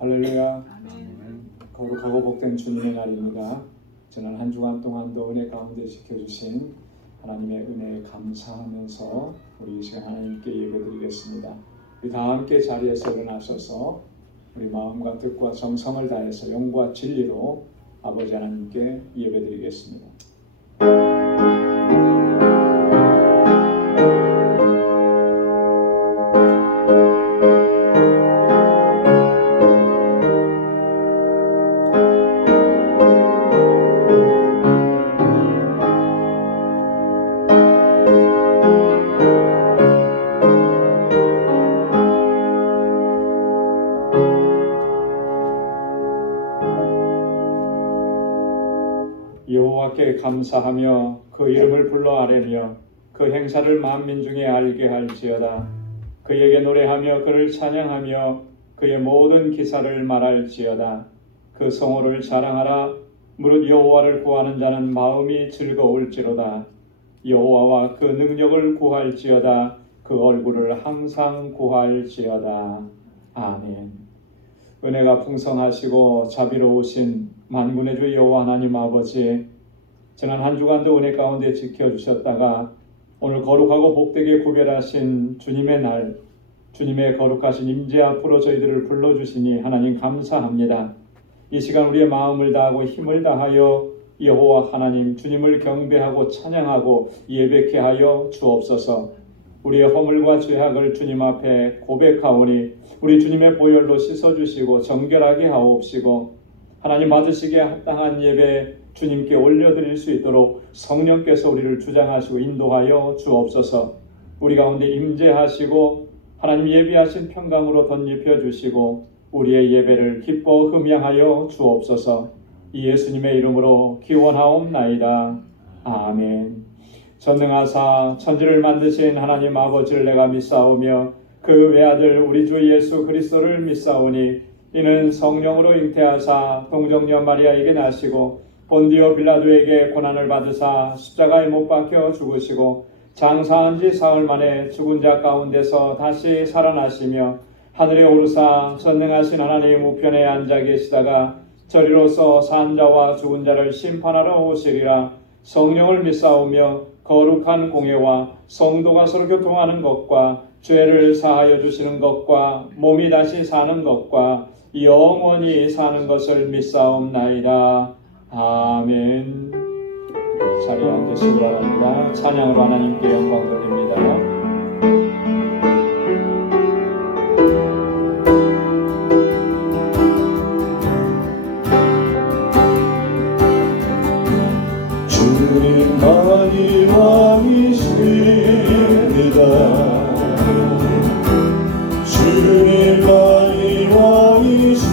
할렐루야. 거룩하고 복된 주님의 날입니다. 저는 한 주간 동안도 은혜 가운데 지켜주신 하나님의 은혜에 감사하면서 우리 이 시간 하나님께 예배드리겠습니다. 우리 다 함께 자리에서 일어나셔서 우리 마음과 뜻과 정성을 다해서 영과 진리로 아버지 하나님께 예배드리겠습니다. 여호와께 감사하며 그 이름을 불러 아뢰며 그 행사를 만민 중에 알게 할지어다. 그에게 노래하며 그를 찬양하며 그의 모든 기사를 말할지어다. 그 성호를 자랑하라. 무릇 여호와를 구하는 자는 마음이 즐거울지로다. 여호와와 그 능력을 구할지어다. 그 얼굴을 항상 구할지어다. 아멘. 은혜가 풍성하시고 자비로우신 만군의 주 여호와 하나님 아버지, 지난 한 주간도 은혜 가운데 지켜주셨다가 오늘 거룩하고 복되게 구별하신 주님의 날, 주님의 거룩하신 임재 앞으로 저희들을 불러주시니 하나님 감사합니다. 이 시간 우리의 마음을 다하고 힘을 다하여 여호와 하나님 주님을 경배하고 찬양하고 예배케 하여 주옵소서. 우리의 허물과 죄악을 주님 앞에 고백하오니 우리 주님의 보혈로 씻어주시고 정결하게 하옵시고 하나님 받으시기에 합당한 예배 주님께 올려드릴 수 있도록 성령께서 우리를 주장하시고 인도하여 주옵소서. 우리 가운데 임재하시고 하나님 예비하신 평강으로 덧입혀 주시고 우리의 예배를 기뻐 흠양하여 주옵소서. 이 예수님의 이름으로 기원하옵나이다. 아멘. 전능하사 천지를 만드신 하나님 아버지를 내가 믿사오며 그 외아들 우리 주 예수 그리스도를 믿사오니 이는 성령으로 잉태하사 동정녀 마리아에게 나시고 본디오 빌라도에게 고난을 받으사 십자가에 못 박혀 죽으시고 장사한 지 사흘 만에 죽은 자 가운데서 다시 살아나시며 하늘에 오르사 전능하신 하나님 우편에 앉아 계시다가 저리로서 산 자와 죽은 자를 심판하러 오시리라. 성령을 믿사오며 거룩한 공예와 성도가 서로 교통하는 것과 죄를 사하여 주시는 것과 몸이 다시 사는 것과 영원히 사는 것을 믿사옵나이다. 아멘. 자리에 앉으시기 바랍니다. 찬양으로 하나님께 영광 돌립니다. 주님만이 왕이십니다. 주님만이 왕이십니다.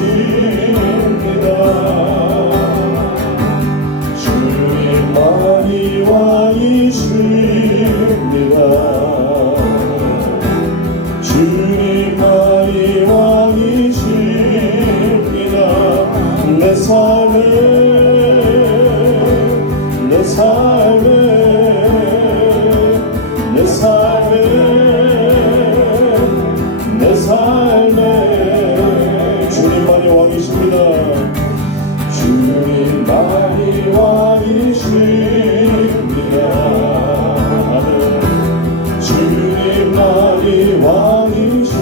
주님만이 왕이십니다. 주님만이 왕이십니다. 내 삶을 내 삶에 주님만이 왕이십니다. 주님만이 왕이십니다. 주님만이 왕이십니다.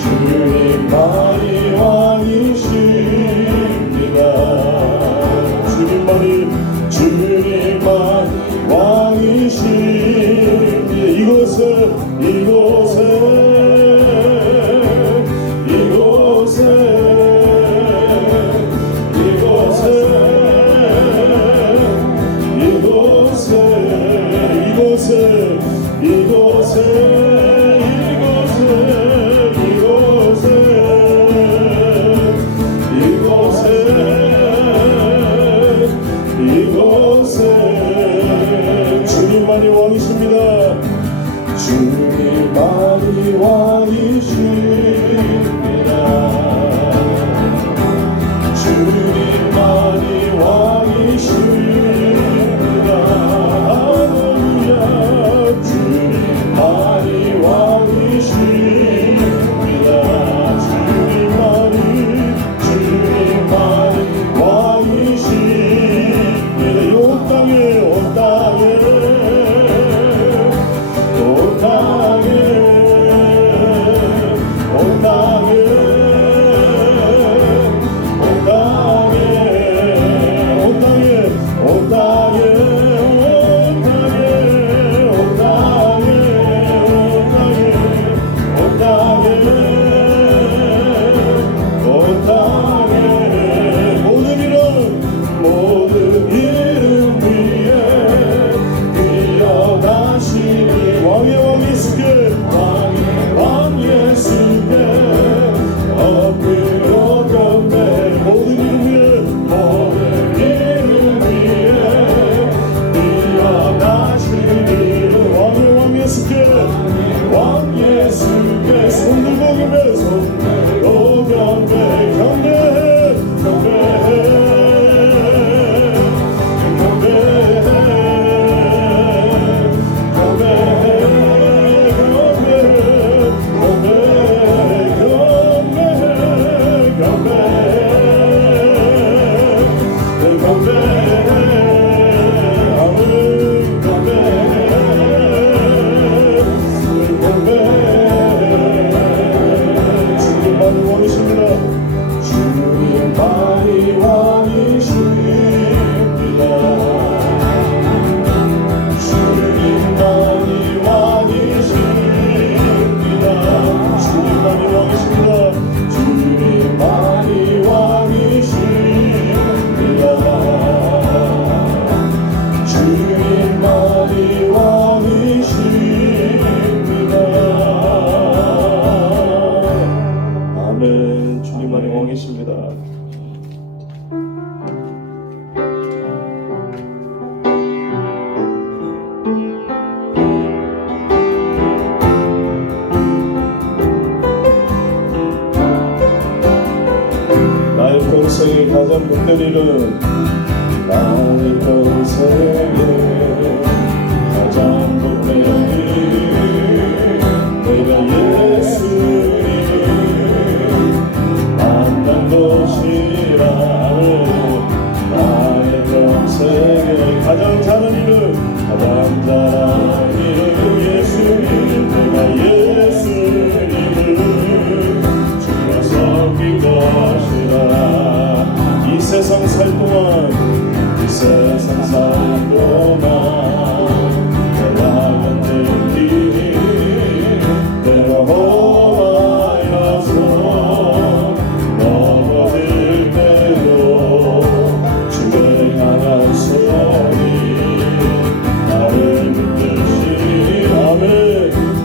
주님만이 왕이십니다. 주님만이 왕이십니다. 이곳에 왕이십니다. 주님만이 왕이십니다. 주님만이 왕이십니다. 주님만이 왕이십니다. 주님만이 왕이십니다. 주님만이 왕이십니다. 아멘. 주님만이 왕이십니다. 나의 평생에 가장 복된 일은 나의 평생에 가장 복된 일 내가 예수님을 만난 것이라. 나의 평생에 가장 잘한 일은 예수님. 내가 예수님을 주로 섬긴 것이라. 이 세상 살 동안 내가 만든 길이 내가 험하여서 넘어질 때도 주의 강한 손이 나를 붙드시. 아멘.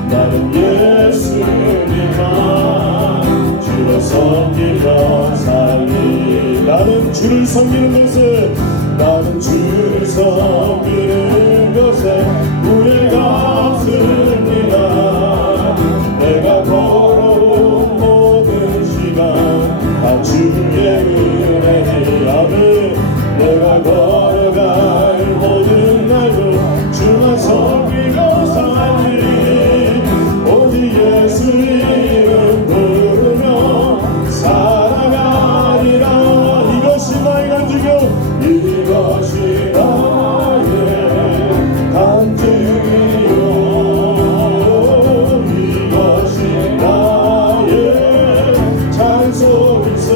나는 예수님만 주로 섬기며 살리. 나는 주를 섬기는 것에 후회가 없습니다. 내가 걸어온 모든 시간 다 주의 은혜니. 아멘. 내가 걸어갈 모든 날도 주만 섬기며 살리. 오직 예수 이름 부르며 살아가리라. 이것이 나의 간증이요, 이것이 나의 간증이요, 이것이 나의 찬송일세.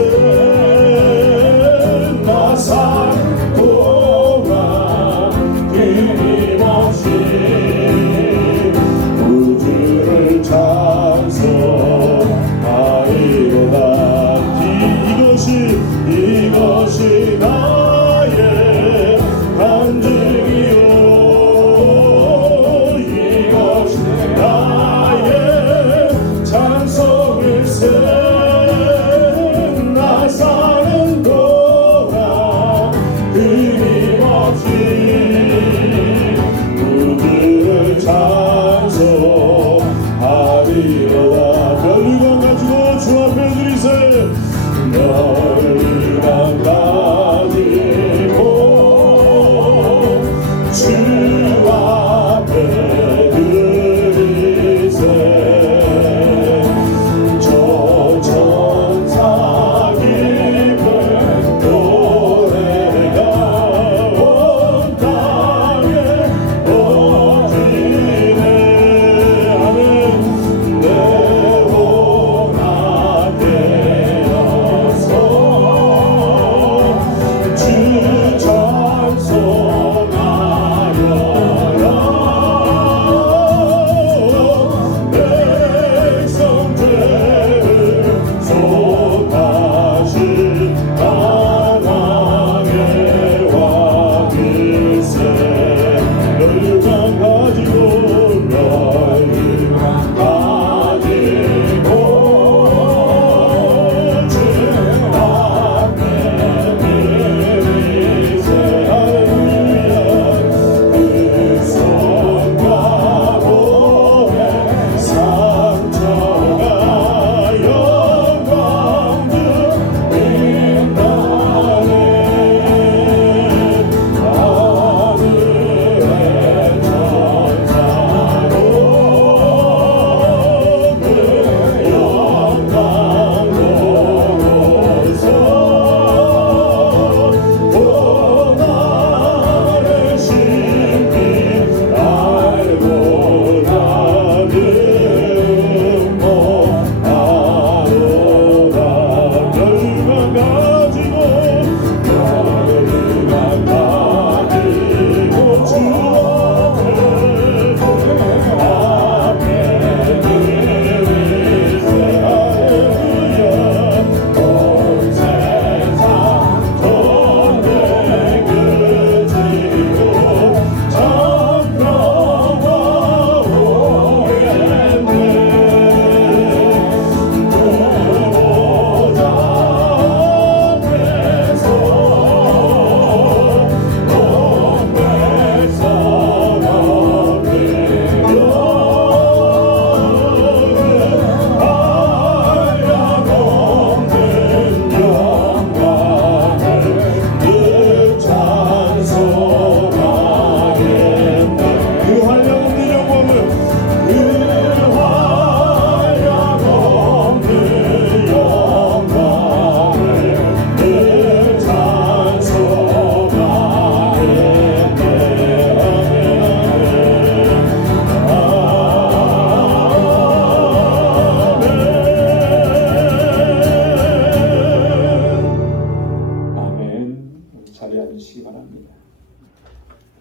나 살고라 끊임없이 우주를 찬송하리로다. 이것이 나의 간증이요, 이것이 나의 찬송일세. 나 사는 동안 끊임없이 우주를 찬송하리로다. 별리관 가지고 주 앞에 드리세. 별리관 가지고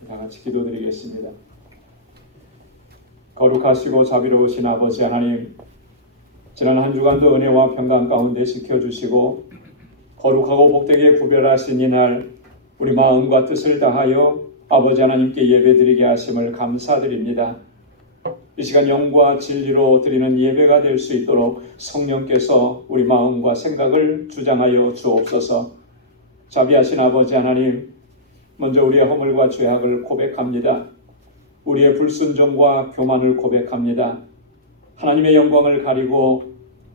다 같이 기도드리겠습니다. 거룩하시고 자비로우신 아버지 하나님, 지난 한 주간도 은혜와 평강 가운데 지켜주시고 거룩하고 복되게 구별하신 이날 우리 마음과 뜻을 다하여 아버지 하나님께 예배드리게 하심을 감사드립니다. 이 시간 영과 진리로 드리는 예배가 될 수 있도록 성령께서 우리 마음과 생각을 주장하여 주옵소서. 자비하신 아버지 하나님, 먼저 우리의 허물과 죄악을 고백합니다. 우리의 불순종과 교만을 고백합니다. 하나님의 영광을 가리고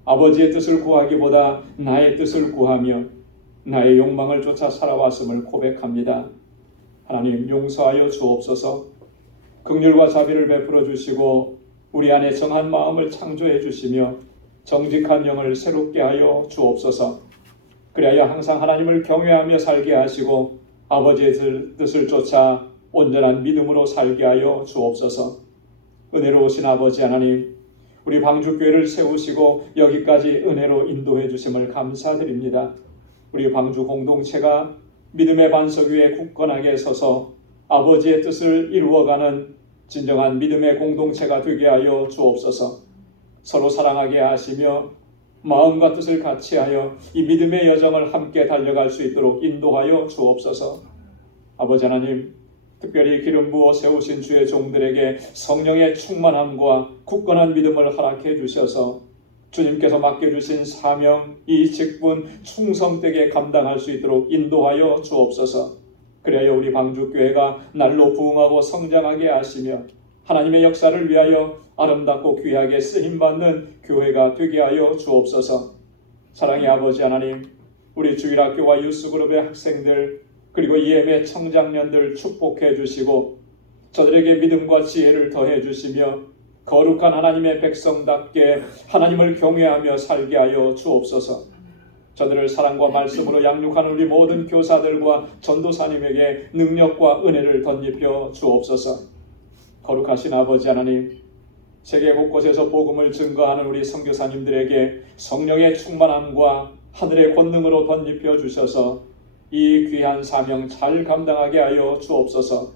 아버지의 뜻을 구하기보다 나의 뜻을 구하며 나의 욕망을 쫓아 살아왔음을 고백합니다. 하나님 용서하여 주옵소서. 긍휼과 자비를 베풀어 주시고 우리 안에 정한 마음을 창조해 주시며 정직한 영을 새롭게 하여 주옵소서. 그리하여 항상 하나님을 경외하며 살게 하시고 아버지의 뜻을 쫓아 온전한 믿음으로 살게 하여 주옵소서. 은혜로우신 아버지 하나님, 우리 방주교회를 세우시고 여기까지 은혜로 인도해 주심을 감사드립니다. 우리 방주 공동체가 믿음의 반석 위에 굳건하게 서서 아버지의 뜻을 이루어가는 진정한 믿음의 공동체가 되게 하여 주옵소서. 서로 사랑하게 하시며 마음과 뜻을 같이하여 이 믿음의 여정을 함께 달려갈 수 있도록 인도하여 주옵소서. 아버지 하나님, 특별히 기름 부어 세우신 주의 종들에게 성령의 충만함과 굳건한 믿음을 허락해 주셔서 주님께서 맡겨주신 사명, 이 직분 충성되게 감당할 수 있도록 인도하여 주옵소서. 그래야 우리 방주교회가 날로 부흥하고 성장하게 하시며 하나님의 역사를 위하여 아름답고 귀하게 쓰임받는 교회가 되게 하여 주옵소서. 사랑의 아버지 하나님, 우리 주일학교와 유스그룹의 학생들 그리고 예배 청장년들 축복해 주시고 저들에게 믿음과 지혜를 더해 주시며 거룩한 하나님의 백성답게 하나님을 경외하며 살게 하여 주옵소서. 저들을 사랑과 말씀으로 양육하는 우리 모든 교사들과 전도사님에게 능력과 은혜를 덧입혀 주옵소서. 거룩하신 아버지 하나님, 세계 곳곳에서 복음을 증거하는 우리 선교사님들에게 성령의 충만함과 하늘의 권능으로 덧입혀 주셔서 이 귀한 사명 잘 감당하게 하여 주옵소서.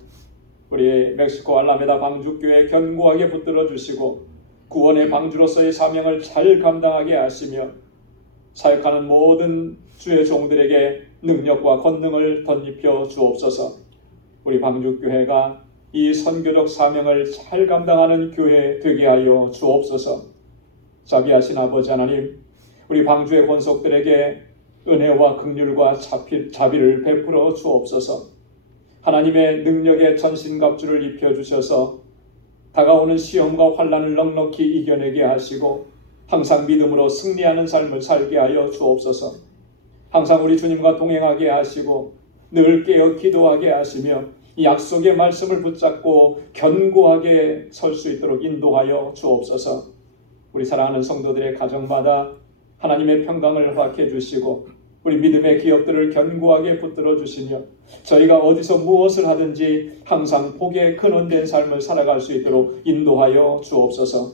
우리 멕시코 알라메다 방주교회 견고하게 붙들어 주시고 구원의 방주로서의 사명을 잘 감당하게 하시며 사역하는 모든 주의 종들에게 능력과 권능을 덧입혀 주옵소서. 우리 방주교회가 이 선교적 사명을 잘 감당하는 교회 되게 하여 주옵소서. 자비하신 아버지 하나님, 우리 방주의 권속들에게 은혜와 긍휼과 자비를 베풀어 주옵소서. 하나님의 능력의 전신갑주를 입혀주셔서 다가오는 시험과 환난을 넉넉히 이겨내게 하시고 항상 믿음으로 승리하는 삶을 살게 하여 주옵소서. 항상 우리 주님과 동행하게 하시고 늘 깨어 기도하게 하시며 약속의 말씀을 붙잡고 견고하게 설 수 있도록 인도하여 주옵소서. 우리 사랑하는 성도들의 가정마다 하나님의 평강을 허락해 주시고 우리 믿음의 기업들을 견고하게 붙들어 주시며 저희가 어디서 무엇을 하든지 항상 복의 근원된 삶을 살아갈 수 있도록 인도하여 주옵소서.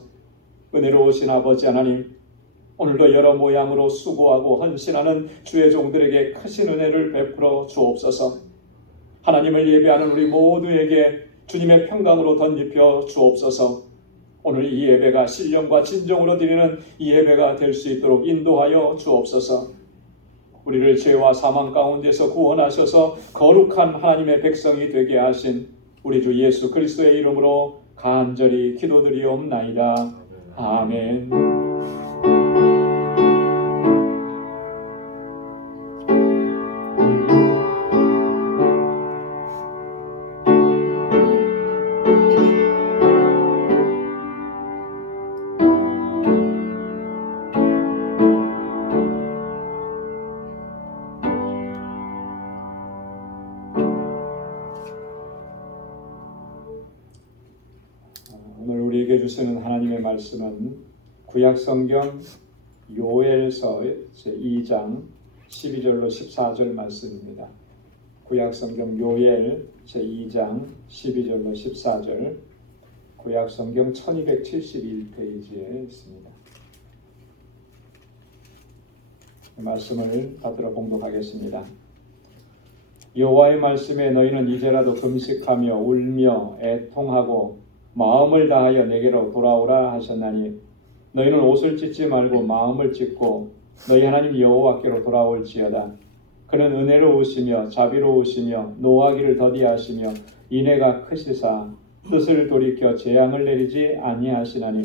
은혜로우신 아버지 하나님, 오늘도 여러 모양으로 수고하고 헌신하는 주의 종들에게 크신 은혜를 베풀어 주옵소서. 하나님을 예배하는 우리 모두에게 주님의 평강으로 덧입혀 주옵소서. 오늘 이 예배가 신령과 진정으로 드리는 이 예배가 될 수 있도록 인도하여 주옵소서. 우리를 죄와 사망 가운데서 구원하셔서 거룩한 하나님의 백성이 되게 하신 우리 주 예수 그리스도의 이름으로 간절히 기도드리옵나이다. 아멘. 오늘 우리에게 주시는 하나님의 말씀은 구약성경 요엘서 제2장 12절로 14절 말씀입니다. 구약성경 요엘 제2장 12절로 14절, 구약성경 1271페이지에 있습니다. 말씀을 받들어 봉독하겠습니다. 여호와의 말씀에 너희는 이제라도 금식하며 울며 애통하고 마음을 다하여 내게로 돌아오라 하셨나니 너희는 옷을 찢지 말고 마음을 찢고 너희 하나님 여호와께로 돌아올지어다. 그는 은혜로우시며 자비로우시며 노하기를 더디하시며 인애가 크시사 뜻을 돌이켜 재앙을 내리지 아니하시나니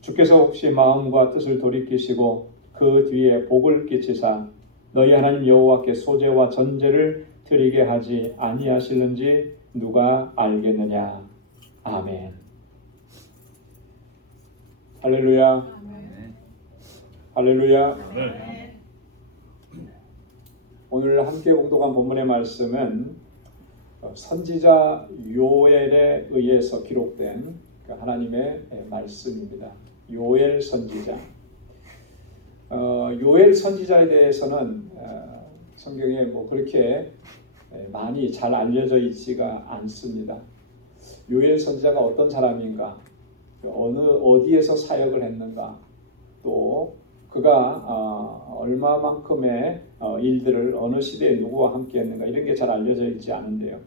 주께서 혹시 마음과 뜻을 돌이키시고 그 뒤에 복을 끼치사 너희 하나님 여호와께 소제와 전제를 드리게 하지 아니하실는지 누가 알겠느냐. 아멘. 할렐루야. 할렐루야. 오늘 함께 공독한 본문의 말씀은 선지자 요엘에 의해서 기록된 하나님의 말씀입니다. 요엘 선지자. 요엘 선지자에 대해서는 성경에 그렇게 많이 잘 알려져 있지가 않습니다. 요엘 선지자가 어떤 사람인가, 어디에서 사역을 했는가, 또 그가 얼마만큼의 일들을 어느 시대에 누구와 함께 했는가, 이런 게 잘 알려져 있지 않은데요.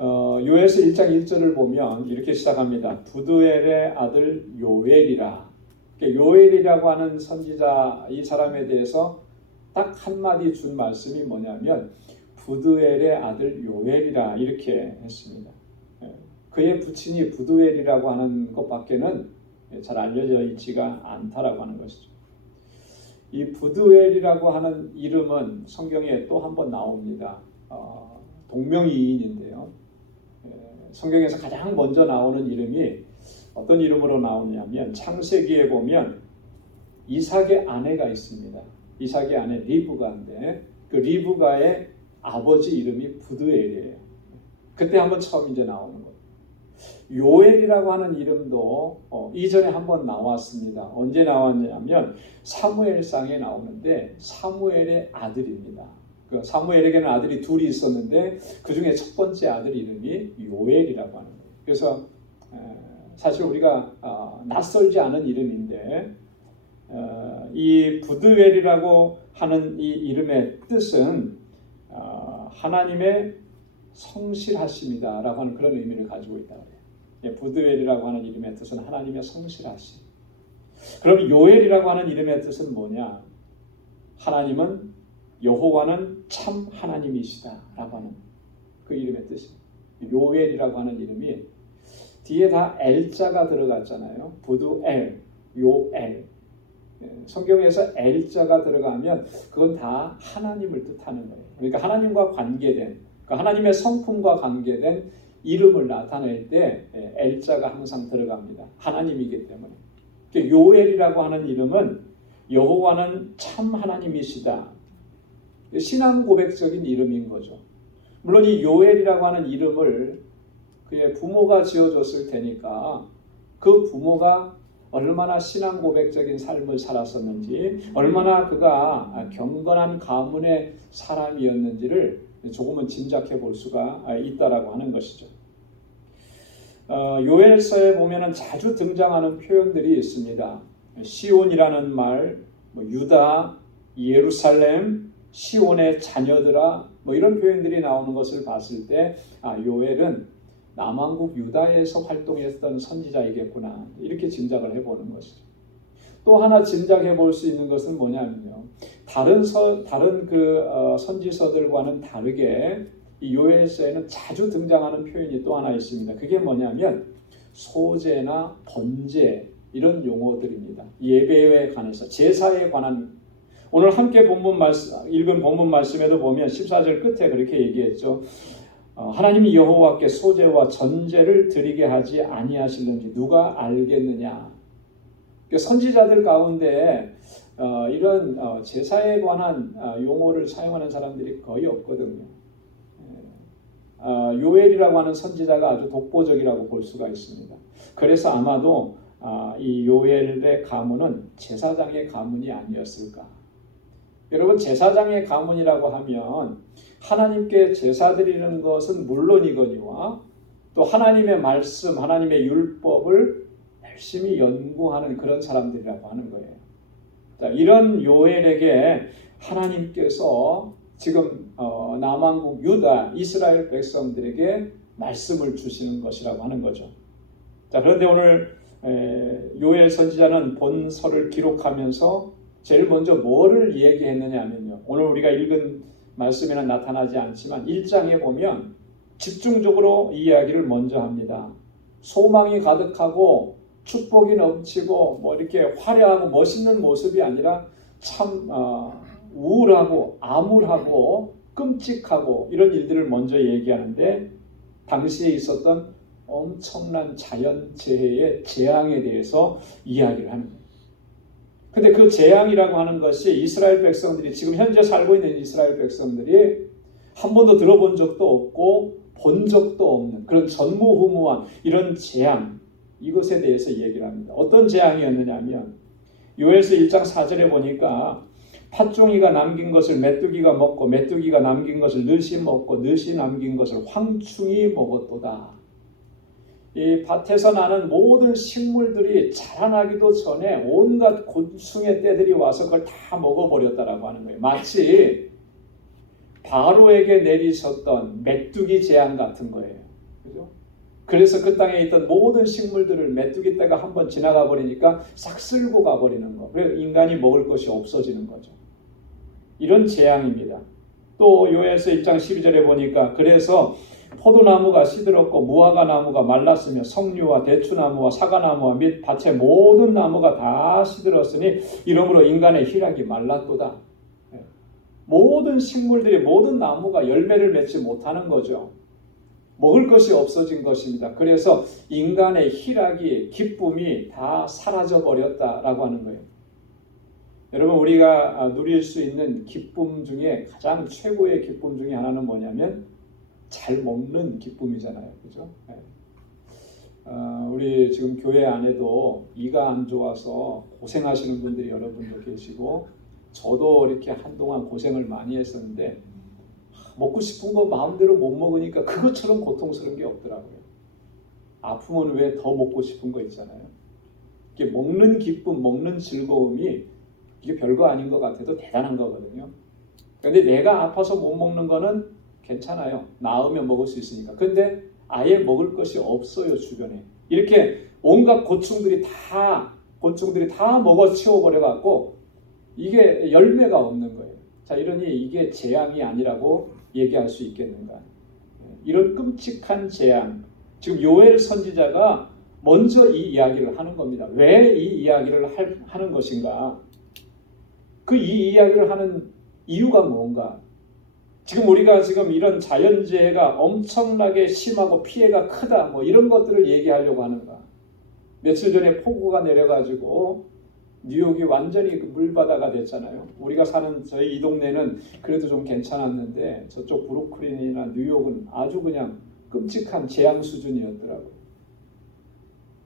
요엘서 1장 1절을 보면 이렇게 시작합니다. 부드엘의 아들 요엘이라. 요엘이라고 하는 선지자, 이 사람에 대해서 딱 한마디 준 말씀이 뭐냐면 부드엘의 아들 요엘이라 이렇게 했습니다. 그의 부친이 부드엘이라고 하는 것밖에는 잘 알려져 있지가 않다라고 하는 것이죠. 이 부드엘이라고 하는 이름은 성경에 또 한 번 나옵니다. 동명이인인데요. 성경에서 가장 먼저 나오는 이름이 어떤 이름으로 나오냐면 창세기에 보면 이삭의 아내가 있습니다. 이삭의 아내 리브가인데 그 리브가의 아버지 이름이 부드엘이에요. 그때 한번 처음 이제 나오는 거예요. 요엘이라고 하는 이름도 이전에 한번 나왔습니다. 언제 나왔냐면 사무엘상에 나오는데 사무엘의 아들입니다. 그 사무엘에게는 아들이 둘이 있었는데 그 중에 첫 번째 아들 이름이 요엘이라고 하는 거예요. 그래서 사실 우리가 낯설지 않은 이름인데 이 부드엘이라고 하는 이 이름의 뜻은 하나님의 성실하심이다라고 하는 그런 의미를 가지고 있다 그래요. 부드엘이라고 하는 이름의 뜻은 하나님의 성실하심. 그럼 요엘이라고 하는 이름의 뜻은 뭐냐? 하나님은 여호와는 참 하나님이시다라고 하는 그 이름의 뜻입니다. 요엘이라고 하는 이름이 뒤에 다 L자가 들어갔잖아요. 부드엘, 요엘. 성경에서 L자가 들어가면 그건 다 하나님을 뜻하는 거예요. 그러니까 하나님과 관계된, 그러니까 하나님의 성품과 관계된 이름을 나타낼 때 L자가 항상 들어갑니다. 하나님이기 때문에. 요엘이라고 하는 이름은 여호와는 참 하나님이시다. 신앙 고백적인 이름인 거죠. 물론 이 요엘이라고 하는 이름을 그의 부모가 지어줬을 테니까 그 부모가 얼마나 신앙 고백적인 삶을 살았었는지, 얼마나 그가 경건한 가문의 사람이었는지를 조금은 짐작해 볼 수가 있다라고 하는 것이죠. 요엘서에 보면은 자주 등장하는 표현들이 있습니다. 시온이라는 말, 유다, 예루살렘, 시온의 자녀들아, 이런 표현들이 나오는 것을 봤을 때 요엘은 남왕국 유다에서 활동했던 선지자이겠구나, 이렇게 짐작을 해보는 것이죠. 또 하나 짐작해 볼 수 있는 것은 뭐냐면요, 다른 선지서들과는 다르게 이 요엘서에는 자주 등장하는 표현이 또 하나 있습니다. 그게 뭐냐면 소제나 번제, 이런 용어들입니다. 예배에 관해서, 제사에 관한. 오늘 함께 읽은 본문 말씀에도 보면 14절 끝에 그렇게 얘기했죠. 하나님이 여호와께 소제와 전제를 드리게 하지 아니하실는지 누가 알겠느냐. 선지자들 가운데 이런 제사에 관한 용어를 사용하는 사람들이 거의 없거든요. 요엘이라고 하는 선지자가 아주 독보적이라고 볼 수가 있습니다. 그래서 아마도 이 요엘의 가문은 제사장의 가문이 아니었을까. 여러분, 제사장의 가문이라고 하면 하나님께 제사 드리는 것은 물론이거니와 또 하나님의 말씀, 하나님의 율법을 열심히 연구하는 그런 사람들이라고 하는 거예요. 자, 이런 요엘에게 하나님께서 지금 남왕국 유다 이스라엘 백성들에게 말씀을 주시는 것이라고 하는 거죠. 자, 그런데 오늘 요엘 선지자는 본서를 기록하면서 제일 먼저 뭐를 얘기했느냐 하면요, 오늘 우리가 읽은 말씀에는 나타나지 않지만 1장에 보면 집중적으로 이 이야기를 먼저 합니다. 소망이 가득하고 축복이 넘치고 뭐 이렇게 화려하고 멋있는 모습이 아니라 참 우울하고 암울하고 끔찍하고 이런 일들을 먼저 얘기하는데, 당시에 있었던 엄청난 자연재해의 재앙에 대해서 이야기를 하는 거예요. 근데 그 재앙이라고 하는 것이 이스라엘 백성들이, 지금 현재 살고 있는 이스라엘 백성들이 한 번도 들어본 적도 없고 본 적도 없는 그런 전무후무한 이런 재앙, 이것에 대해서 얘기를 합니다. 어떤 재앙이었느냐 하면 요엘서 1장 4절에 보니까 팥종이가 남긴 것을 메뚜기가 먹고 메뚜기가 남긴 것을 느시 먹고 느시 남긴 것을 황충이 먹었도다. 이 밭에서 나는 모든 식물들이 자라나기도 전에 온갖 곤충의 떼들이 와서 그걸 다 먹어버렸다라고 하는 거예요. 마치 바로에게 내리셨던 메뚜기 재앙 같은 거예요. 그죠? 그래서 그 땅에 있던 모든 식물들을 메뚜기 떼가 한번 지나가 버리니까 싹 쓸고 가버리는 거. 그래서 인간이 먹을 것이 없어지는 거죠. 이런 재앙입니다. 또 요엘서 1장 12절에 보니까 그래서 포도나무가 시들었고 무화과 나무가 말랐으며 석류와 대추나무와 사과나무와 및 밭의 모든 나무가 다 시들었으니 이러므로 인간의 희락이 말랐도다. 모든 식물들이, 모든 나무가 열매를 맺지 못하는 거죠. 먹을 것이 없어진 것입니다. 그래서 인간의 희락이, 기쁨이 다 사라져 버렸다라고 하는 거예요. 여러분, 우리가 누릴 수 있는 기쁨 중에 가장 최고의 기쁨 중에 하나는 뭐냐면 잘 먹는 기쁨이잖아요. 그죠? 우리 지금 교회 안에도 이가 안 좋아서 고생하시는 분들이 여러분도 계시고, 저도 이렇게 한동안 고생을 많이 했었는데 먹고 싶은 거 마음대로 못 먹으니까 그것처럼 고통스러운 게 없더라고요. 아프면 왜 더 먹고 싶은 거 있잖아요. 이게 먹는 기쁨, 먹는 즐거움이 이게 별거 아닌 것 같아도 대단한 거거든요. 그런데 내가 아파서 못 먹는 거는 괜찮아요. 나으면 먹을 수 있으니까. 근데 아예 먹을 것이 없어요, 주변에. 이렇게 온갖 곤충들이 다 먹어 치워버려 갖고 이게 열매가 없는 거예요. 자, 이러니 이게 재앙이 아니라고 얘기할 수 있겠는가? 이런 끔찍한 재앙, 지금 요엘 선지자가 먼저 이 이야기를 하는 겁니다. 왜 이 이야기를 하는 것인가? 그 이 이야기를 하는 이유가 뭔가? 지금 우리가 지금 이런 자연재해가 엄청나게 심하고 피해가 크다, 뭐 이런 것들을 얘기하려고 하는가? 며칠 전에 폭우가 내려가지고 뉴욕이 완전히 물바다가 됐잖아요. 우리가 사는 저희 이 동네는 그래도 좀 괜찮았는데 저쪽 브루클린이나 뉴욕은 아주 그냥 끔찍한 재앙 수준이었더라고요.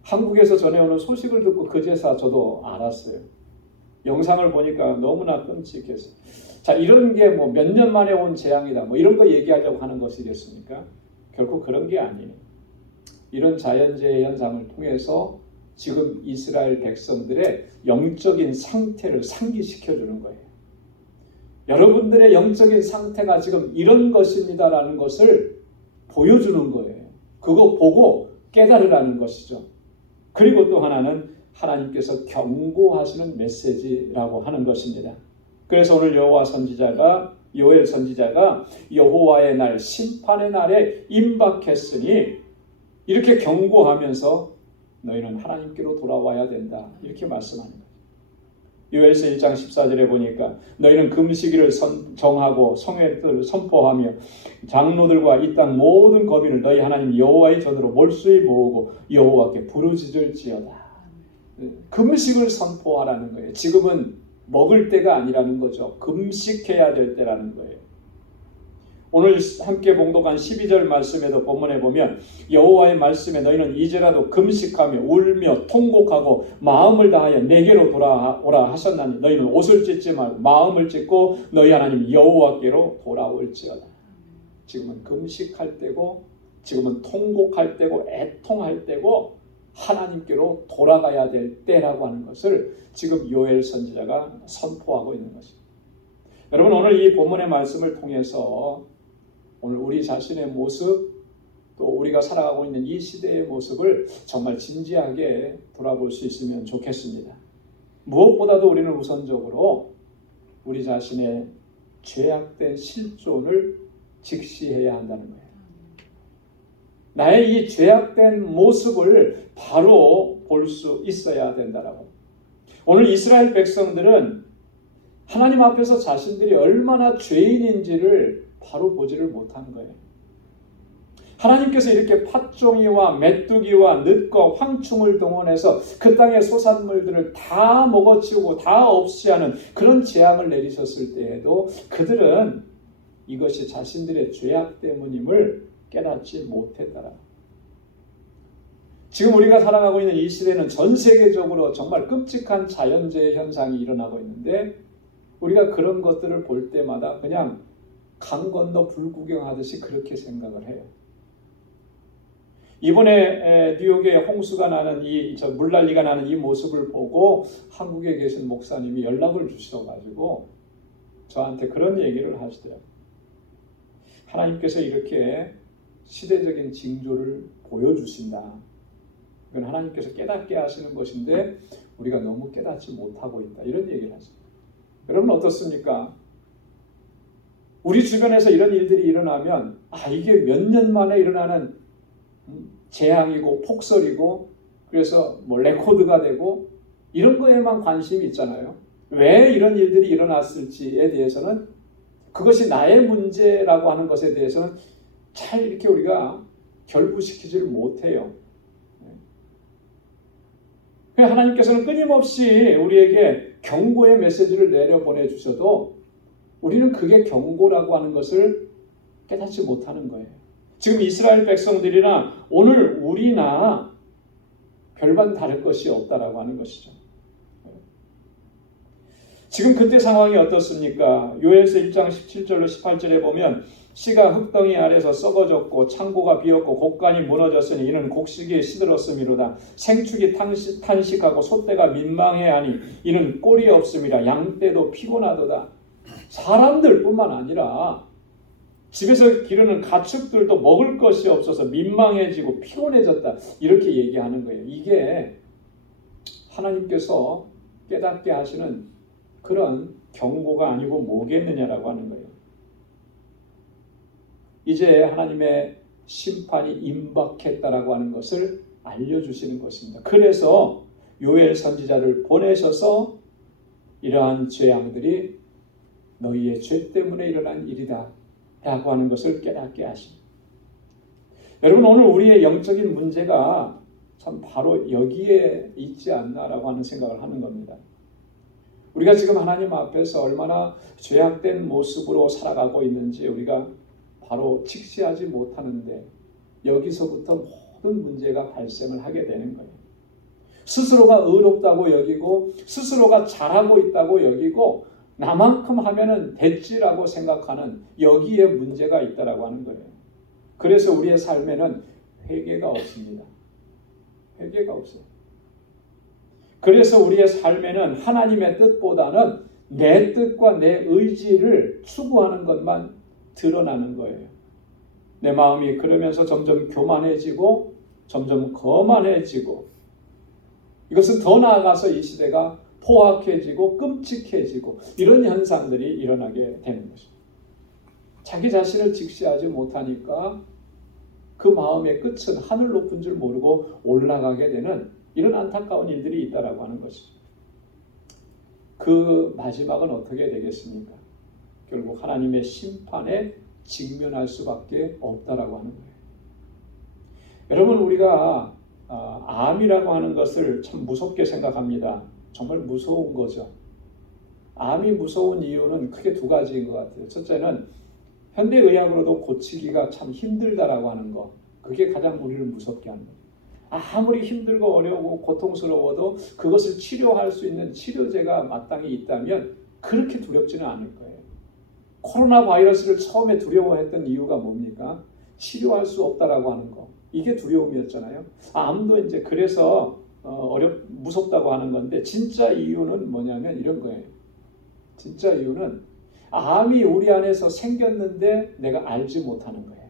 한국에서 전해오는 소식을 듣고 그제서 저도 알았어요. 영상을 보니까 너무나 끔찍해서. 자, 이런 게 뭐 몇 년 만에 온 재앙이다, 뭐 이런 거 얘기하려고 하는 것이겠습니까? 결코 그런 게 아니에요. 이런 자연재해 현상을 통해서 지금 이스라엘 백성들의 영적인 상태를 상기시켜주는 거예요. 여러분들의 영적인 상태가 지금 이런 것입니다라는 것을 보여주는 거예요. 그거 보고 깨달으라는 것이죠. 그리고 또 하나는 하나님께서 경고하시는 메시지라고 하는 것입니다. 그래서 오늘 요엘 선지자가 여호와의 날, 심판의 날에 임박했으니 이렇게 경고하면서 너희는 하나님께로 돌아와야 된다, 이렇게 말씀하는 거예요. 요엘서 1장 14절에 보니까 너희는 금식일을 정하고 성회를 선포하며 장로들과 이 땅 모든 거민을 너희 하나님 여호와의 전으로 몰수히 모으고 여호와께 부르짖을지어다. 금식을 선포하라는 거예요. 지금은 먹을 때가 아니라는 거죠. 금식해야 될 때라는 거예요. 오늘 함께 봉독한 12절 말씀에도 본문에 보면 여호와의 말씀에 너희는 이제라도 금식하며 울며 통곡하고 마음을 다하여 내게로 돌아오라 하셨나니 너희는 옷을 찢지 말고 마음을 찢고 너희 하나님 여호와께로 돌아올지어다. 지금은 금식할 때고, 지금은 통곡할 때고, 애통할 때고, 하나님께로 돌아가야 될 때라고 하는 것을 지금 요엘 선지자가 선포하고 있는 것입니다. 여러분, 오늘 이 본문의 말씀을 통해서 오늘 우리 자신의 모습, 또 우리가 살아가고 있는 이 시대의 모습을 정말 진지하게 돌아볼 수 있으면 좋겠습니다. 무엇보다도 우리는 우선적으로 우리 자신의 죄악된 실존을 직시해야 한다는 거예요. 나의 이 죄악된 모습을 바로 볼 수 있어야 된다라고. 오늘 이스라엘 백성들은 하나님 앞에서 자신들이 얼마나 죄인인지를 바로 보지를 못한 거예요. 하나님께서 이렇게 팥종이와 메뚜기와 늑과 황충을 동원해서 그 땅의 소산물들을 다 먹어치우고 다 없이 하는 그런 재앙을 내리셨을 때에도 그들은 이것이 자신들의 죄악 때문임을 깨닫지 못했더라. 지금 우리가 살아가고 있는 이 시대는 전 세계적으로 정말 끔찍한 자연재해 현상이 일어나고 있는데 우리가 그런 것들을 볼 때마다 그냥 강 건너 불구경하듯이 그렇게 생각을 해요. 이번에 뉴욕에 홍수가 나는 물난리가 나는 이 모습을 보고 한국에 계신 목사님이 연락을 주셔가지고 저한테 그런 얘기를 하시더라고요. 하나님께서 이렇게 시대적인 징조를 보여주신다. 이건 하나님께서 깨닫게 하시는 것인데 우리가 너무 깨닫지 못하고 있다. 이런 얘기를 하십니다. 여러분 어떻습니까? 우리 주변에서 이런 일들이 일어나면 이게 몇 년 만에 일어나는 재앙이고 폭설이고 그래서 레코드가 되고 이런 거에만 관심이 있잖아요. 왜 이런 일들이 일어났을지에 대해서는 그것이 나의 문제라고 하는 것에 대해서는 잘 이렇게 우리가 결부시키지를 못해요. 하나님께서는 끊임없이 우리에게 경고의 메시지를 내려보내 주셔도 우리는 그게 경고라고 하는 것을 깨닫지 못하는 거예요. 지금 이스라엘 백성들이나 오늘 우리나 별반 다를 것이 없다라고 하는 것이죠. 지금 그때 상황이 어떻습니까? 요엘서 1장 17절로 18절에 보면 씨가 흙덩이 아래서 썩어졌고 창고가 비었고 곡간이 무너졌으니 이는 곡식이 시들었음이로다. 생축이 탄식하고 소떼가 민망해하니 이는 꼴이 없음이라. 양떼도 피곤하도다. 사람들뿐만 아니라 집에서 기르는 가축들도 먹을 것이 없어서 민망해지고 피곤해졌다. 이렇게 얘기하는 거예요. 이게 하나님께서 깨닫게 하시는 그런 경고가 아니고 뭐겠느냐라고 하는 거예요. 이제 하나님의 심판이 임박했다라고 하는 것을 알려주시는 것입니다. 그래서 요엘 선지자를 보내셔서 이러한 재앙들이 너희의 죄 때문에 일어난 일이다 라고 하는 것을 깨닫게 하십니다. 여러분 오늘 우리의 영적인 문제가 참 바로 여기에 있지 않나라고 하는 생각을 하는 겁니다. 우리가 지금 하나님 앞에서 얼마나 죄악된 모습으로 살아가고 있는지 우리가 바로 직시하지 못하는데 여기서부터 모든 문제가 발생을 하게 되는 거예요. 스스로가 의롭다고 여기고 스스로가 잘하고 있다고 여기고 나만큼 하면은 됐지라고 생각하는 여기에 문제가 있다라고 하는 거예요. 그래서 우리의 삶에는 회개가 없습니다. 회개가 없어요. 그래서 우리의 삶에는 하나님의 뜻보다는 내 뜻과 내 의지를 추구하는 것만 드러나는 거예요. 내 마음이 그러면서 점점 교만해지고 점점 거만해지고 이것은 더 나아가서 이 시대가 포악해지고 끔찍해지고 이런 현상들이 일어나게 되는 것입니다. 자기 자신을 직시하지 못하니까 그 마음의 끝은 하늘 높은 줄 모르고 올라가게 되는 이런 안타까운 일들이 있다라고 하는 것입니다. 그 마지막은 어떻게 되겠습니까? 결국 하나님의 심판에 직면할 수밖에 없다라고 하는 거예요. 여러분 우리가 암이라고 하는 것을 참 무섭게 생각합니다. 정말 무서운 거죠. 암이 무서운 이유는 크게 두 가지인 것 같아요. 첫째는 현대의학으로도 고치기가 참 힘들다라고 하는 거. 그게 가장 우리를 무섭게 하는 거예요. 아무리 힘들고 어려우고 고통스러워도 그것을 치료할 수 있는 치료제가 마땅히 있다면 그렇게 두렵지는 않을 거예요. 코로나 바이러스를 처음에 두려워했던 이유가 뭡니까? 치료할 수 없다라고 하는 거. 이게 두려움이었잖아요. 암도 이제 그래서 무섭다고 하는 건데 진짜 이유는 뭐냐면 이런 거예요. 진짜 이유는 암이 우리 안에서 생겼는데 내가 알지 못하는 거예요.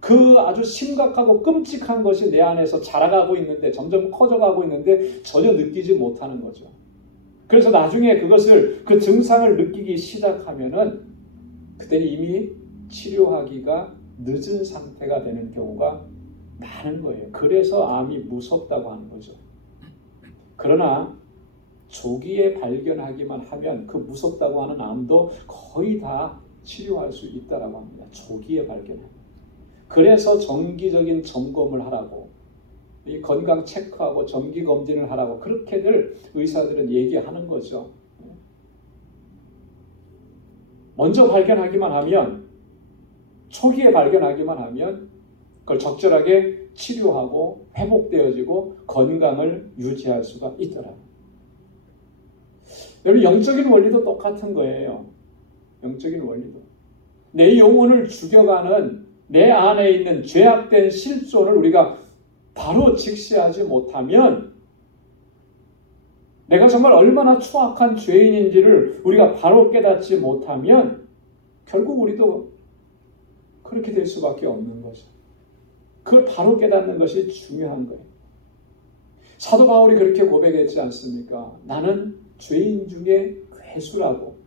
그 아주 심각하고 끔찍한 것이 내 안에서 자라가고 있는데, 점점 커져가고 있는데 전혀 느끼지 못하는 거죠. 그래서 나중에 그 증상을 느끼기 시작하면은 그때는 이미 치료하기가 늦은 상태가 되는 경우가 많은 거예요. 그래서 암이 무섭다고 하는 거죠. 그러나 조기에 발견하기만 하면 그 무섭다고 하는 암도 거의 다 치료할 수 있다고 합니다. 조기에 발견하면. 그래서 정기적인 점검을 하라고, 이 건강 체크하고 정기 검진을 하라고 그렇게들 의사들은 얘기하는 거죠. 먼저 발견하기만 하면, 초기에 발견하기만 하면 그걸 적절하게 치료하고 회복되어지고 건강을 유지할 수가 있더라고요. 여러분, 영적인 원리도 똑같은 거예요. 영적인 원리도. 내 영혼을 죽여가는 내 안에 있는 죄악된 실존을 우리가 바로 직시하지 못하면, 내가 정말 얼마나 추악한 죄인인지를 우리가 바로 깨닫지 못하면 결국 우리도 그렇게 될 수밖에 없는 거죠. 그걸 바로 깨닫는 것이 중요한 거예요. 사도 바울이 그렇게 고백했지 않습니까? 나는 죄인 중에 괴수라고.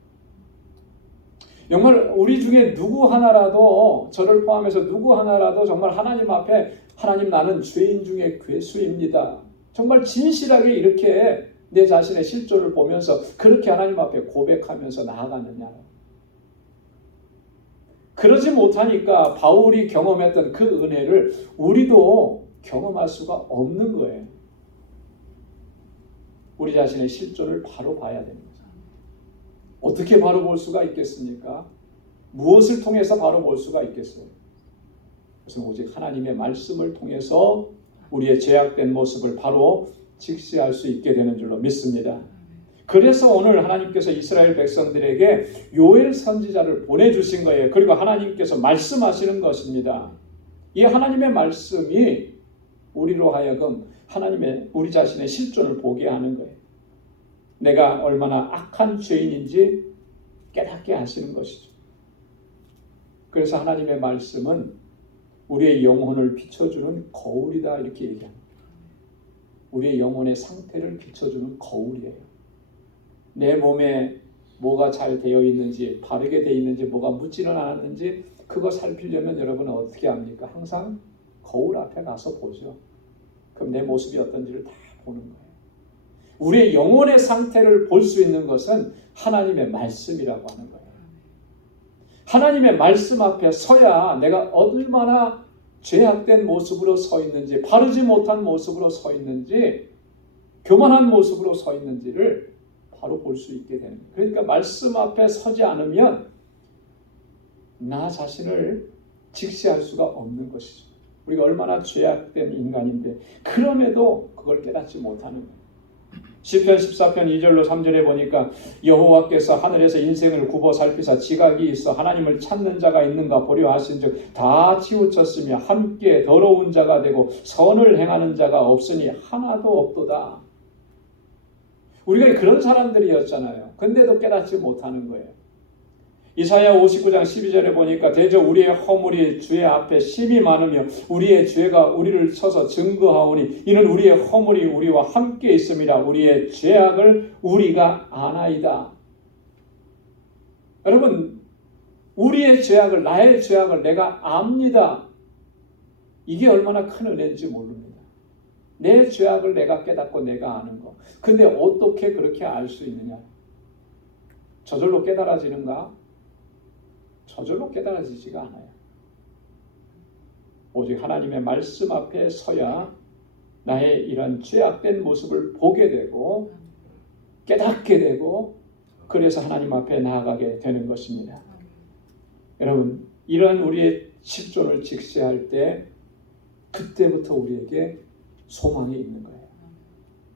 정말 우리 중에 누구 하나라도, 저를 포함해서 누구 하나라도 정말 하나님 앞에, 하나님 나는 죄인 중에 괴수입니다, 정말 진실하게 이렇게 내 자신의 실존을 보면서 그렇게 하나님 앞에 고백하면서 나아가느냐고. 그러지 못하니까 바울이 경험했던 그 은혜를 우리도 경험할 수가 없는 거예요. 우리 자신의 실존을 바로 봐야 됩니다. 어떻게 바로 볼 수가 있겠습니까? 무엇을 통해서 바로 볼 수가 있겠어요? 그것은 오직 하나님의 말씀을 통해서 우리의 죄악된 모습을 바로 직시할 수 있게 되는 줄로 믿습니다. 그래서 오늘 하나님께서 이스라엘 백성들에게 요엘 선지자를 보내주신 거예요. 그리고 하나님께서 말씀하시는 것입니다. 이 하나님의 말씀이 우리로 하여금 우리 자신의 실존을 보게 하는 거예요. 내가 얼마나 악한 죄인인지 깨닫게 하시는 것이죠. 그래서 하나님의 말씀은 우리의 영혼을 비춰주는 거울이다, 이렇게 얘기합니다. 우리의 영혼의 상태를 비춰주는 거울이에요. 내 몸에 뭐가 잘 되어 있는지, 바르게 되어 있는지, 뭐가 묻지는 않았는지 그거 살피려면 여러분은 어떻게 합니까? 항상 거울 앞에 가서 보죠. 그럼 내 모습이 어떤지를 다 보는 거예요. 우리의 영혼의 상태를 볼 수 있는 것은 하나님의 말씀이라고 하는 거예요. 하나님의 말씀 앞에 서야 내가 얼마나 죄악된 모습으로 서 있는지, 바르지 못한 모습으로 서 있는지, 교만한 모습으로 서 있는지를 바로 볼 수 있게 되는 거예요. 그러니까 말씀 앞에 서지 않으면 나 자신을 직시할 수가 없는 것이죠. 우리가 얼마나 죄악된 인간인데 그럼에도 그걸 깨닫지 못하는 거예요. 시편 14편 2절로 3절에 보니까 여호와께서 하늘에서 인생을 굽어 살피사 지각이 있어 하나님을 찾는 자가 있는가 보려 하신즉 다 치우쳤으며 함께 더러운 자가 되고 선을 행하는 자가 없으니 하나도 없도다. 우리가 그런 사람들이었잖아요. 근데도 깨닫지 못하는 거예요. 이사야 59장 12절에 보니까 대저 우리의 허물이 주의 앞에 심히 많으며 우리의 죄가 우리를 쳐서 증거하오니 이는 우리의 허물이 우리와 함께 있음이라. 우리의 죄악을 우리가 아나이다. 여러분, 우리의 죄악을, 나의 죄악을 내가 압니다. 이게 얼마나 큰 은혜인지 모릅니다. 내 죄악을 내가 깨닫고 내가 아는 거. 근데 어떻게 그렇게 알 수 있느냐? 저절로 깨달아지는가? 저절로 깨달아지지가 않아요. 오직 하나님의 말씀 앞에 서야 나의 이런 죄악된 모습을 보게 되고 깨닫게 되고 그래서 하나님 앞에 나아가게 되는 것입니다. 여러분, 이런 우리의 실존을 직시할 때 그때부터 우리에게 소망이 있는 거예요.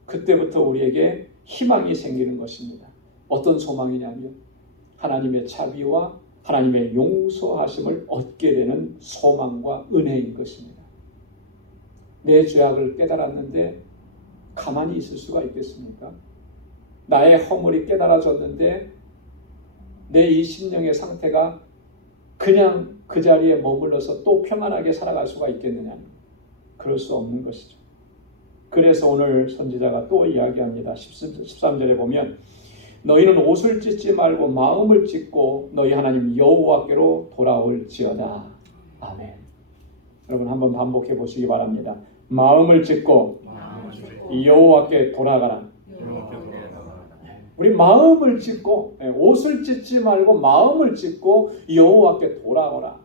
그때부터 우리에게 희망이 생기는 것입니다. 어떤 소망이냐면 하나님의 자비와 하나님의 용서하심을 얻게 되는 소망과 은혜인 것입니다. 내 죄악을 깨달았는데 가만히 있을 수가 있겠습니까? 나의 허물이 깨달아졌는데 내 이 심령의 상태가 그냥 그 자리에 머물러서 또 평안하게 살아갈 수가 있겠느냐? 그럴 수 없는 것이죠. 그래서 오늘 선지자가 또 이야기합니다. 13절에 보면 너희는 옷을 찢지 말고 마음을 찢고 너희 하나님 여호와께로 돌아올지어다. 아멘. 여러분 한번 반복해 보시기 바랍니다. 마음을 찢고 여호와께 돌아가라. 우리 마음을 찢고 옷을 찢지 말고 마음을 찢고 여호와께 돌아오라.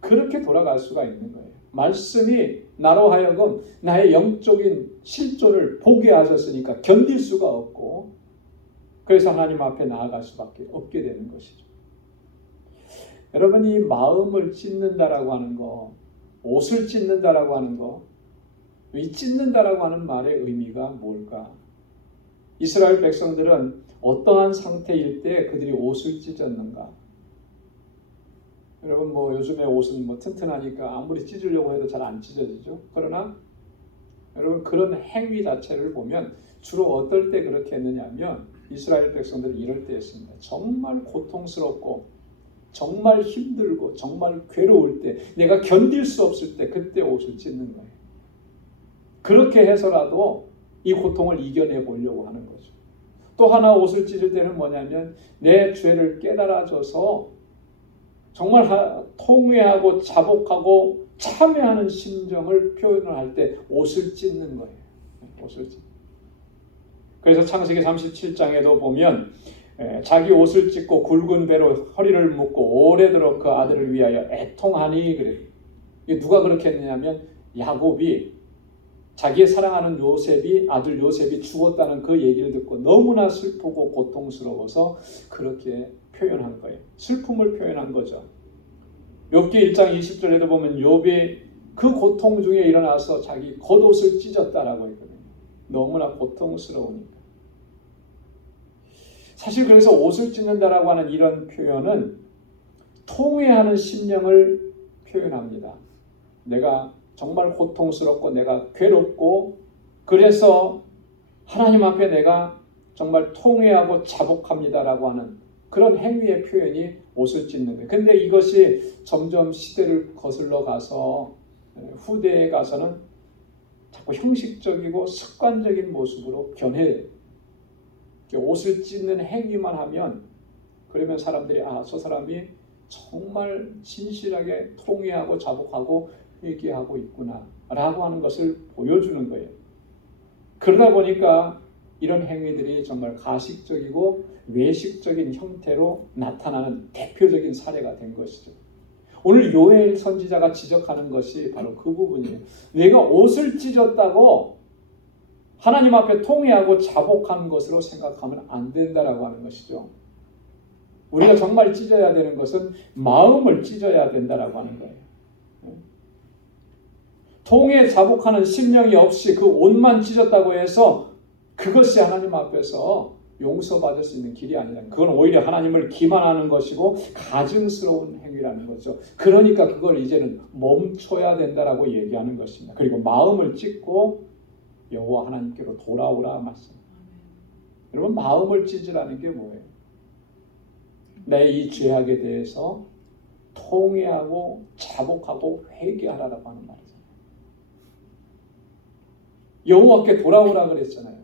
그렇게 돌아갈 수가 있는 거예요. 말씀이 나로 하여금 나의 영적인 실존을 보게 하셨으니까 견딜 수가 없고 그래서 하나님 앞에 나아갈 수밖에 없게 되는 것이죠. 여러분이 마음을 찢는다라고 하는 거, 옷을 찢는다라고 하는 거, 이 찢는다라고 하는 말의 의미가 뭘까? 이스라엘 백성들은 어떠한 상태일 때 그들이 옷을 찢었는가? 여러분 요즘에 옷은 튼튼하니까 아무리 찢으려고 해도 잘 안 찢어지죠. 그러나 여러분 그런 행위 자체를 보면 주로 어떨 때 그렇게 했느냐면 이스라엘 백성들은 이럴 때였습니다. 정말 고통스럽고 정말 힘들고 정말 괴로울 때 내가 견딜 수 없을 때 그때 옷을 찢는 거예요. 그렇게 해서라도 이 고통을 이겨내 보려고 하는 거죠. 또 하나 옷을 찢을 때는 뭐냐면 내 죄를 깨달아줘서 정말 통회하고 자복하고 참회하는 심정을 표현을 할 때 옷을 찢는 거예요. 옷을 찢는. 그래서 창세기 37장에도 보면 자기 옷을 찢고 굵은 배로 허리를 묶고 오래도록 그 아들을 위하여 애통하니 그래. 이게 누가 그렇게 했느냐면 야곱이 자기의 사랑하는 아들 요셉이 죽었다는 그 얘기를 듣고 너무나 슬프고 고통스러워서 그렇게 표현한 거예요. 슬픔을 표현한 거죠. 욥기 1장 20절에도 보면 욥이 그 고통 중에 일어나서 자기 겉옷을 찢었다라고 했거든요. 너무나 고통스러우니까. 사실 그래서 옷을 찢는다라고 하는 이런 표현은 통회하는 심령을 표현합니다. 내가 정말 고통스럽고 내가 괴롭고 그래서 하나님 앞에 내가 정말 통회하고 자복합니다라고 하는 그런 행위의 표현이 옷을 찢는 거예요. 근데 이것이 점점 시대를 거슬러 가서 후대에 가서는 자꾸 형식적이고 습관적인 모습으로 변해요. 옷을 찢는 행위만 하면 그러면 사람들이 저 사람이 정말 진실하게 통회하고 자복하고 회개하고 있구나 라고 하는 것을 보여주는 거예요. 그러다 보니까 이런 행위들이 정말 가식적이고 외식적인 형태로 나타나는 대표적인 사례가 된 것이죠. 오늘 요엘 선지자가 지적하는 것이 바로 그 부분이에요. 내가 옷을 찢었다고 하나님 앞에 통회하고 자복한 것으로 생각하면 안 된다라고 하는 것이죠. 우리가 정말 찢어야 되는 것은 마음을 찢어야 된다라고 하는 거예요. 통에 자복하는 심령이 없이 그 옷만 찢었다고 해서 그것이 하나님 앞에서 용서받을 수 있는 길이 아니라 그건 오히려 하나님을 기만하는 것이고 가증스러운 행위라는 거죠. 그러니까 그걸 이제는 멈춰야 된다라고 얘기하는 것입니다. 그리고 마음을 찢고 여호와 하나님께로 돌아오라 말씀입니다. 여러분 마음을 찢으라는 게 뭐예요? 내 이 죄악에 대해서 통회하고 자복하고 회개하라라고 하는 말이죠. 여호와께 돌아오라 그랬잖아요.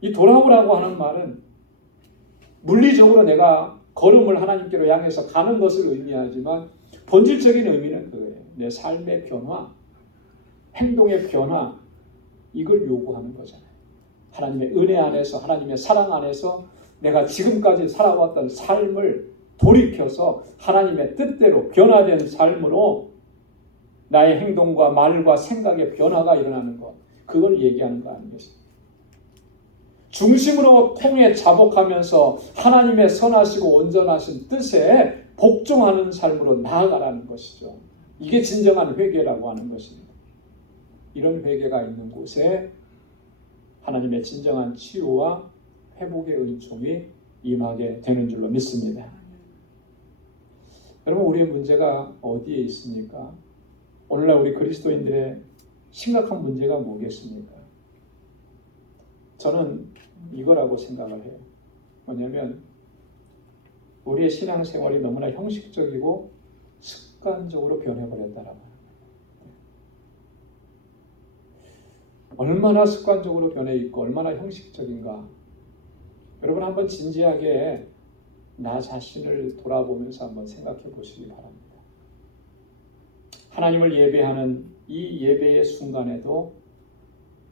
이 돌아오라고 하는 말은 물리적으로 내가 걸음을 하나님께로 향해서 가는 것을 의미하지만 본질적인 의미는 그거예요. 내 삶의 변화, 행동의 변화, 이걸 요구하는 거잖아요. 하나님의 은혜 안에서, 하나님의 사랑 안에서 내가 지금까지 살아왔던 삶을 돌이켜서 하나님의 뜻대로 변화된 삶으로 나의 행동과 말과 생각의 변화가 일어나는 것, 그걸 얘기하는 거 아니겠습니까? 중심으로 통해 자복하면서 하나님의 선하시고 온전하신 뜻에 복종하는 삶으로 나아가라는 것이죠. 이게 진정한 회개라고 하는 것입니다. 이런 회개가 있는 곳에 하나님의 진정한 치유와 회복의 은총이 임하게 되는 줄로 믿습니다. 여러분 우리의 문제가 어디에 있습니까? 오늘날 우리 그리스도인들의 심각한 문제가 뭐겠습니까? 저는 이거라고 생각을 해요. 뭐냐면 우리의 신앙생활이 너무나 형식적이고 습관적으로 변해버렸다라고 합니다. 얼마나 습관적으로 변해 있고 얼마나 형식적인가. 여러분 한번 진지하게 나 자신을 돌아보면서 한번 생각해 보시기 바랍니다. 하나님을 예배하는 이 예배의 순간에도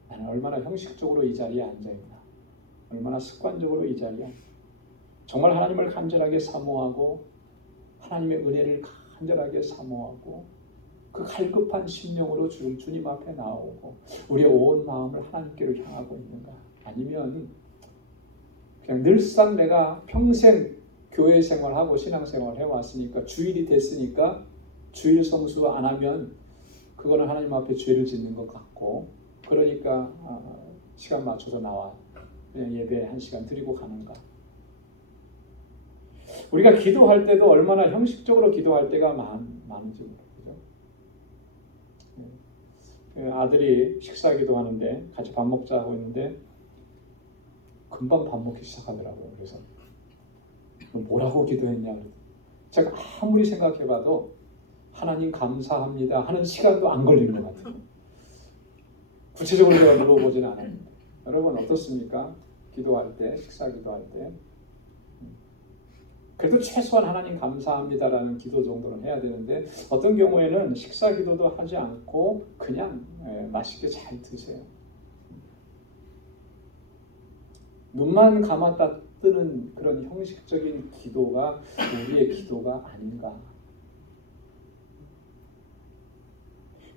나는 얼마나 형식적으로 이 자리에 앉아있나, 얼마나 습관적으로 이 자리에 앉아, 정말 하나님을 간절하게 사모하고 하나님의 은혜를 간절하게 사모하고 그 갈급한 심령으로 지금 주님 앞에 나오고 우리의 온 마음을 하나님께로 향하고 있는가? 아니면 그냥 늘상 내가 평생 교회 생활하고 신앙생활 해왔으니까 주일이 됐으니까 주일 성수 안 하면 그거는 하나님 앞에 죄를 짓는 것 같고 그러니까 시간 맞춰서 나와 예배 1시간 드리고 가는가? 우리가 기도할 때도 얼마나 형식적으로 기도할 때가 많은지 모르죠. 아들이 식사 기도하는데 같이 밥 먹자 하고 있는데 금방 밥 먹기 시작하더라고요. 그래서 뭐라고 기도했냐? 제가 아무리 생각해봐도 하나님 감사합니다 하는 시간도 안 걸리는 것 같아요. 구체적으로 제가 물어보진 않았는데 여러분 어떻습니까? 기도할 때, 식사 기도할 때 그래도 최소한 하나님 감사합니다라는 기도 정도는 해야 되는데 어떤 경우에는 식사 기도도 하지 않고 그냥 맛있게 잘 드세요. 눈만 감았다 뜨는 그런 형식적인 기도가 우리의 기도가 아닌가.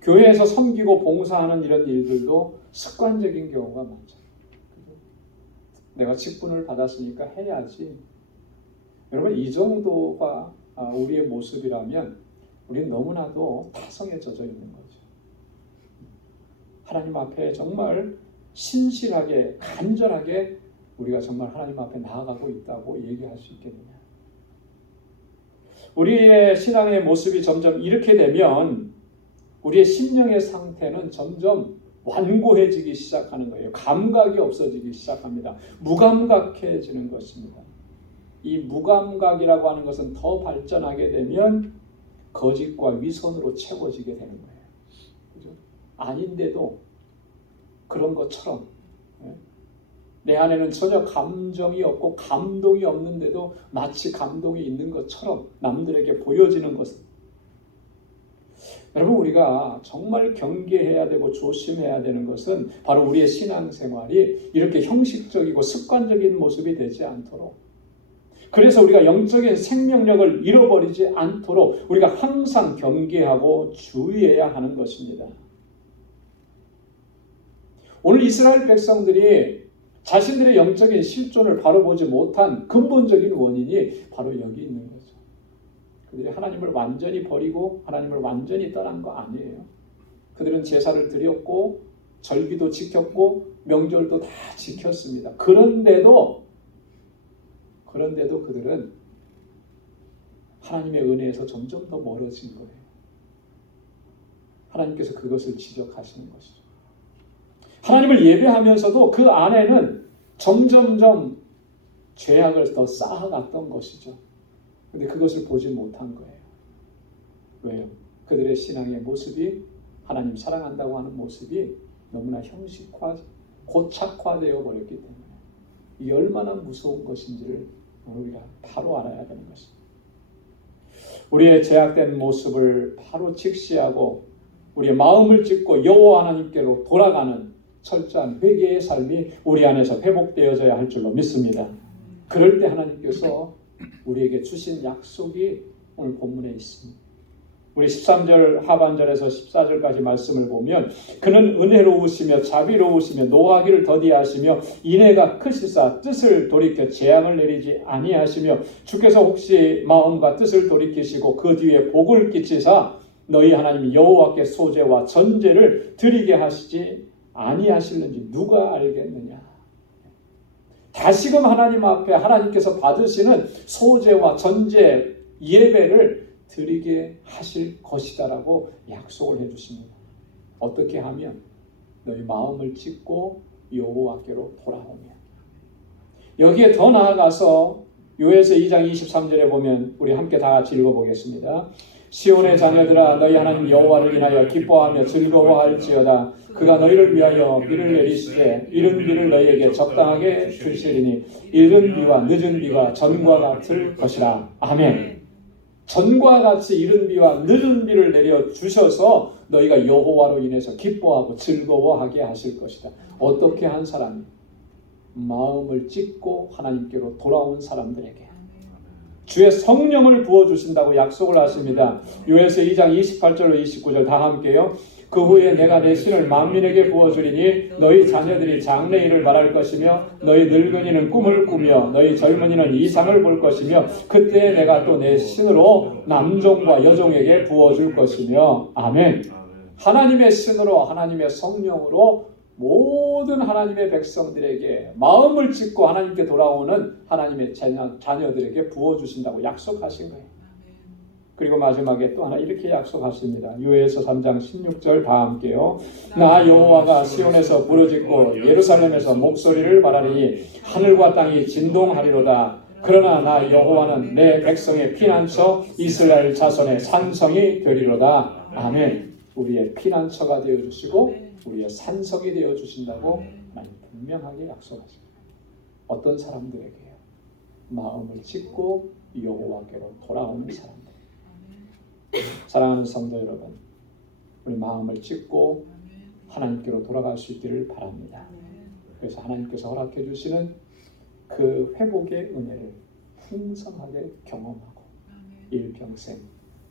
교회에서 섬기고 봉사하는 이런 일들도 습관적인 경우가 많죠. 내가 직분을 받았으니까 해야지. 여러분 이 정도가 우리의 모습이라면 우리는 너무나도 타성에 젖어 있는 거죠. 하나님 앞에 정말 신실하게 간절하게 우리가 정말 하나님 앞에 나아가고 있다고 얘기할 수 있겠느냐. 우리의 신앙의 모습이 점점 이렇게 되면 우리의 심령의 상태는 점점 완고해지기 시작하는 거예요. 감각이 없어지기 시작합니다. 무감각해지는 것입니다. 이 무감각이라고 하는 것은 더 발전하게 되면 거짓과 위선으로 채워지게 되는 거예요. 그죠? 아닌데도 그런 것처럼 내 안에는 전혀 감정이 없고 감동이 없는데도 마치 감동이 있는 것처럼 남들에게 보여지는 것은 여러분 우리가 정말 경계해야 되고 조심해야 되는 것은 바로 우리의 신앙생활이 이렇게 형식적이고 습관적인 모습이 되지 않도록 그래서 우리가 영적인 생명력을 잃어버리지 않도록 우리가 항상 경계하고 주의해야 하는 것입니다. 오늘 이스라엘 백성들이 자신들의 영적인 실존을 바로 보지 못한 근본적인 원인이 바로 여기 있는 거죠. 그들이 하나님을 완전히 버리고 하나님을 완전히 떠난 거 아니에요. 그들은 제사를 드렸고 절기도 지켰고 명절도 다 지켰습니다. 그런데도 그들은 하나님의 은혜에서 점점 더 멀어진 거예요. 하나님께서 그것을 지적하시는 것이죠. 하나님을 예배하면서도 그 안에는 점점점 죄악을 더 쌓아갔던 것이죠. 근데 그것을 보지 못한 거예요. 왜요? 그들의 신앙의 모습이 하나님 사랑한다고 하는 모습이 너무나 형식화, 고착화되어 버렸기 때문에 이게 얼마나 무서운 것인지를 우리가 바로 알아야 되는 것입니다. 우리의 죄악된 모습을 바로 직시하고 우리의 마음을 찢고 여호와 하나님께로 돌아가는 철저한 회개의 삶이 우리 안에서 회복되어져야 할 줄로 믿습니다. 그럴 때 하나님께서 우리에게 주신 약속이 오늘 본문에 있습니다. 우리 13절 하반절에서 14절까지 말씀을 보면 그는 은혜로우시며 자비로우시며 노하기를 더디하시며 인애가 크시사 뜻을 돌이켜 재앙을 내리지 아니하시며 주께서 혹시 마음과 뜻을 돌이키시고 그 뒤에 복을 끼치사 너희 하나님 여호와께 소제와 전제를 드리게 하시지 아니하실는지 누가 알겠느냐. 다시금 하나님 앞에 하나님께서 받으시는 소제와 전제 예배를 드리게 하실 것이다라고 약속을 해주십니다. 어떻게 하면? 너희 마음을 찢고 여호와께로 돌아오면. 여기에 더 나아가서 요에서 2장 23절에 보면 우리 함께 다 같이 읽어보겠습니다. 시온의 자녀들아 너희 하나님 여호와를 인하여 기뻐하며 즐거워할지어다. 그가 너희를 위하여 비를 내리시되 이른 비를 너희에게 적당하게 주시리니 이른 비와 늦은 비가 전과 같을 것이라. 아멘. 전과 같이 이른 비와 늦은 비를 내려 주셔서 너희가 여호와로 인해서 기뻐하고 즐거워하게 하실 것이다. 어떻게 한 사람이? 마음을 찢고 하나님께로 돌아온 사람들에게 주의 성령을 부어주신다고 약속을 하십니다. 요에서 2장 28절로 29절 다 함께요. 그 후에 내가 내 신을 만민에게 부어주리니 너희 자녀들이 장래일을 말할 것이며 너희 늙은이는 꿈을 꾸며 너희 젊은이는 이상을 볼 것이며 그때 내가 또 내 신으로 남종과 여종에게 부어줄 것이며. 아멘. 하나님의 신으로 하나님의 성령으로 모든 하나님의 백성들에게 마음을 찢고 하나님께 돌아오는 하나님의 자녀들에게 부어주신다고 약속하신 거예요. 그리고 마지막에 또 하나 이렇게 약속하십니다. 요에서 3장 16절 다 함께요. 나 여호와가 시온에서 부르짖고 예루살렘에서 목소리를 발하리니 하늘과 땅이 진동하리로다. 그러나 나 여호와는 내 백성의 피난처 이스라엘 자손의 산성이 되리로다. 아멘. 우리의 피난처가 되어주시고 우리의 산성이 되어주신다고 하나님 분명하게 약속하십니다. 어떤 사람들에게요? 마음을 찢고 여호와께로 돌아오는 사람들. 사랑하는 성도 여러분, 우리 마음을 찢고 하나님께로 돌아갈 수 있기를 바랍니다. 그래서 하나님께서 허락해 주시는 그 회복의 은혜를 풍성하게 경험하고 일평생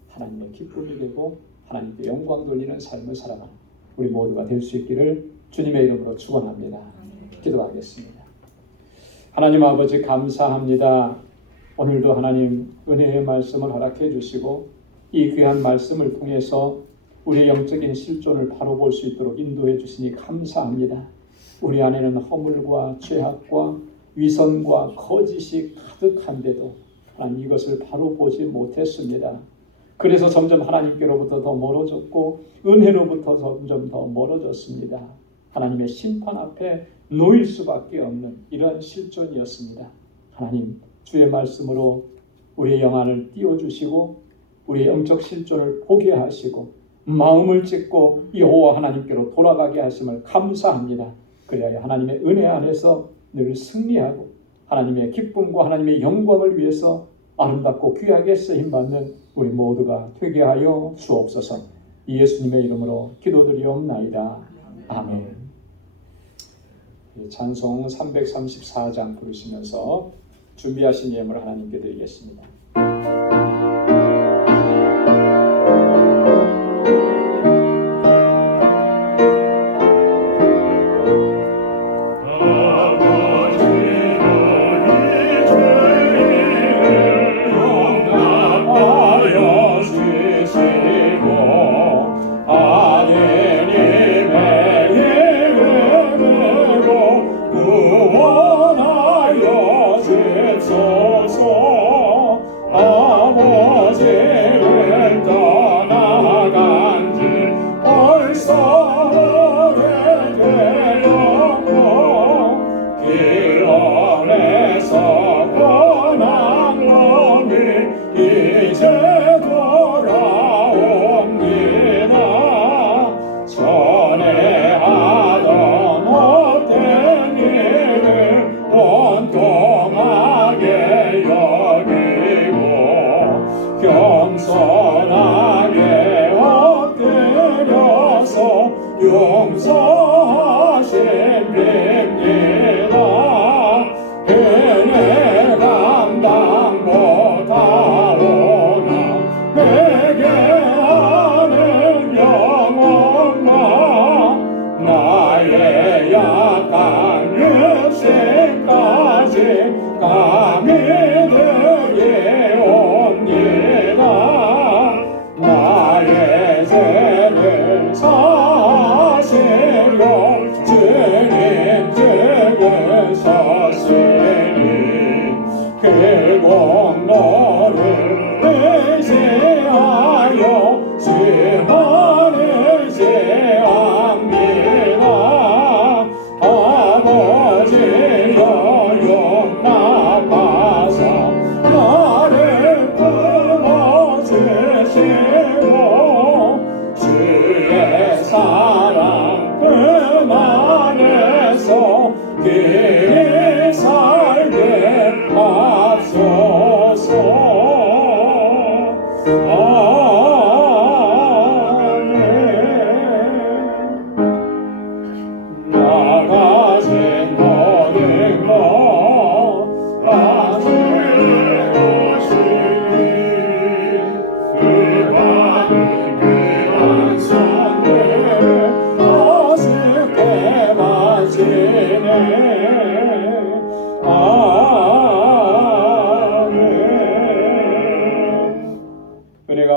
하나님의 기쁨이 되고 하나님께 영광 돌리는 삶을 살아가는 우리 모두가 될 수 있기를 주님의 이름으로 축원합니다. 기도하겠습니다. 하나님 아버지 감사합니다. 오늘도 하나님 은혜의 말씀을 허락해 주시고 이 귀한 말씀을 통해서 우리의 영적인 실존을 바로 볼 수 있도록 인도해 주시니 감사합니다. 우리 안에는 허물과 죄악과 위선과 거짓이 가득한데도 하나님 이것을 바로 보지 못했습니다. 그래서 점점 하나님께로부터 더 멀어졌고 은혜로부터 점점 더 멀어졌습니다. 하나님의 심판 앞에 놓일 수밖에 없는 이러한 실존이었습니다. 하나님 주의 말씀으로 우리의 영안을 띄워주시고 우리의 영적 실존을 보게 하시고 마음을 찢고 여호와 하나님께로 돌아가게 하심을 감사합니다. 그래야 하나님의 은혜 안에서 늘 승리하고 하나님의 기쁨과 하나님의 영광을 위해서 아름답고 귀하게 쓰임받는 우리 모두가 되게 하여 주옵소서. 예수님의 이름으로 기도드리옵나이다. 아멘. 찬송 334장 부르시면서 준비하신 예물을 하나님께 드리겠습니다. 아버지여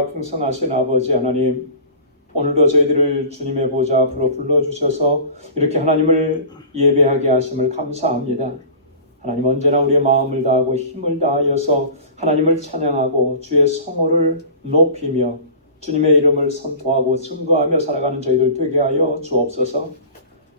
은혜가 풍성하신 아버지 하나님, 오늘도 저희들을 주님의 보좌 앞으로 불러주셔서 이렇게 하나님을 예배하게 하심을 감사합니다. 하나님, 언제나 우리의 마음을 다하고 힘을 다하여서 하나님을 찬양하고 주의 성호를 높이며 주님의 이름을 선포하고 증거하며 살아가는 저희들 되게 하여 주옵소서.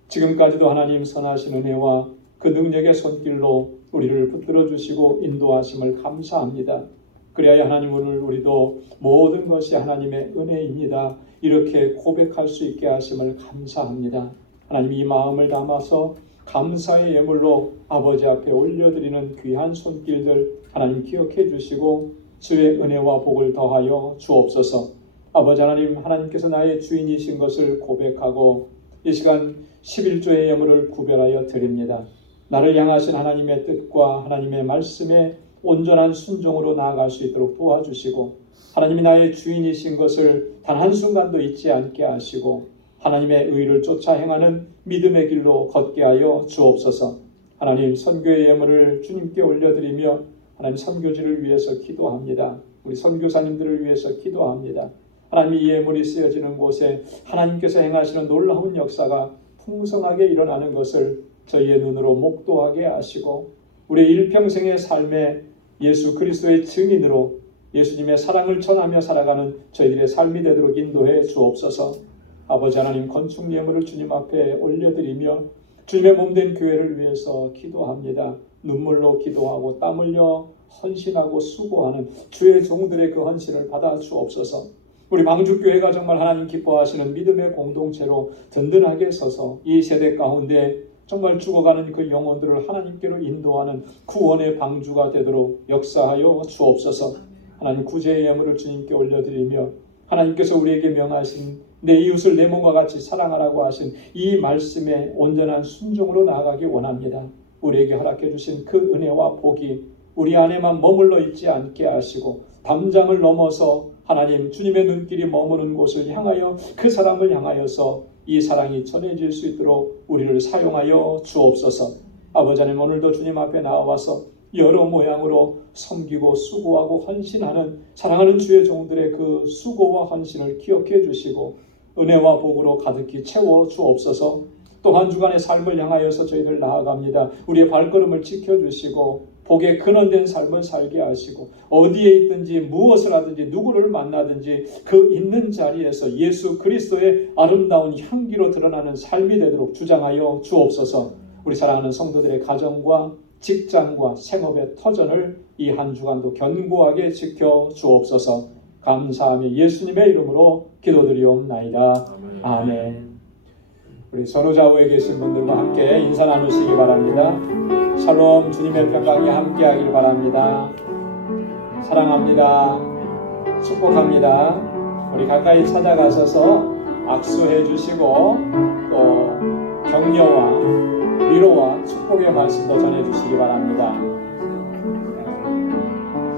지금까지도 하나님 선하신 은혜와 그 능력의 손길로 우리를 붙들어 주시고 인도하심을 감사합니다. 그리하여 하나님, 오늘 우리도 모든 것이 하나님의 은혜입니다, 이렇게 고백할 수 있게 하심을 감사합니다. 하나님, 이 마음을 담아서 감사의 예물로 아버지 앞에 올려드리는 귀한 손길들 하나님 기억해 주시고 주의 은혜와 복을 더하여 주옵소서. 아버지 하나님, 하나님께서 나의 주인이신 것을 고백하고 이 시간 11조의 예물을 구별하여 드립니다. 나를 향하신 하나님의 뜻과 하나님의 말씀에 온전한 순종으로 나아갈 수 있도록 도와주시고, 하나님이 나의 주인이신 것을 단 한순간도 잊지 않게 하시고 하나님의 의를 쫓아 행하는 믿음의 길로 걷게 하여 주옵소서. 하나님, 선교의 예물을 주님께 올려드리며 하나님 선교지를 위해서 기도합니다. 우리 선교사님들을 위해서 기도합니다. 하나님, 이 예물이 쓰여지는 곳에 하나님께서 행하시는 놀라운 역사가 풍성하게 일어나는 것을 저희의 눈으로 목도하게 하시고 우리의 일평생의 삶에 예수 그리스도의 증인으로 예수님의 사랑을 전하며 살아가는 저희들의 삶이 되도록 인도해 주옵소서. 아버지 하나님, 건축 예물을 주님 앞에 올려드리며 주님의 몸된 교회를 위해서 기도합니다. 눈물로 기도하고 땀 흘려 헌신하고 수고하는 주의 종들의 그 헌신을 받아 주옵소서. 우리 방주교회가 정말 하나님 기뻐하시는 믿음의 공동체로 든든하게 서서 이 세대 가운데 정말 죽어가는 그 영혼들을 하나님께로 인도하는 구원의 방주가 되도록 역사하여 주옵소서. 하나님, 구제의 예물을 주님께 올려드리며 하나님께서 우리에게 명하신 내 이웃을 내 몸과 같이 사랑하라고 하신 이 말씀에 온전한 순종으로 나아가기 원합니다. 우리에게 허락해 주신 그 은혜와 복이 우리 안에만 머물러 있지 않게 하시고 담장을 넘어서 하나님 주님의 눈길이 머무는 곳을 향하여 그 사람을 향하여서 이 사랑이 전해질 수 있도록 우리를 사용하여 주옵소서. 아버지 하나님, 오늘도 주님 앞에 나와서 여러 모양으로 섬기고 수고하고 헌신하는 사랑하는 주의 종들의 그 수고와 헌신을 기억해 주시고 은혜와 복으로 가득히 채워 주옵소서. 또 한 주간의 삶을 향하여서 저희들 나아갑니다. 우리의 발걸음을 지켜주시고 복의 근원된 삶을 살게 하시고 어디에 있든지 무엇을 하든지 누구를 만나든지 그 있는 자리에서 예수 그리스도의 아름다운 향기로 드러나는 삶이 되도록 주장하여 주옵소서. 우리 사랑하는 성도들의 가정과 직장과 생업의 터전을 이 한 주간도 견고하게 지켜 주옵소서. 감사하며 예수님의 이름으로 기도드리옵나이다. 아멘. 우리 선호좌우에 계신 분들과 함께 인사 나누시기 바랍니다. 샬롬, 주님의 평강이 함께하길 바랍니다. 사랑합니다. 축복합니다. 우리 가까이 찾아가셔서 악수해 주시고 또 격려와 위로와 축복의 말씀도 전해 주시기 바랍니다.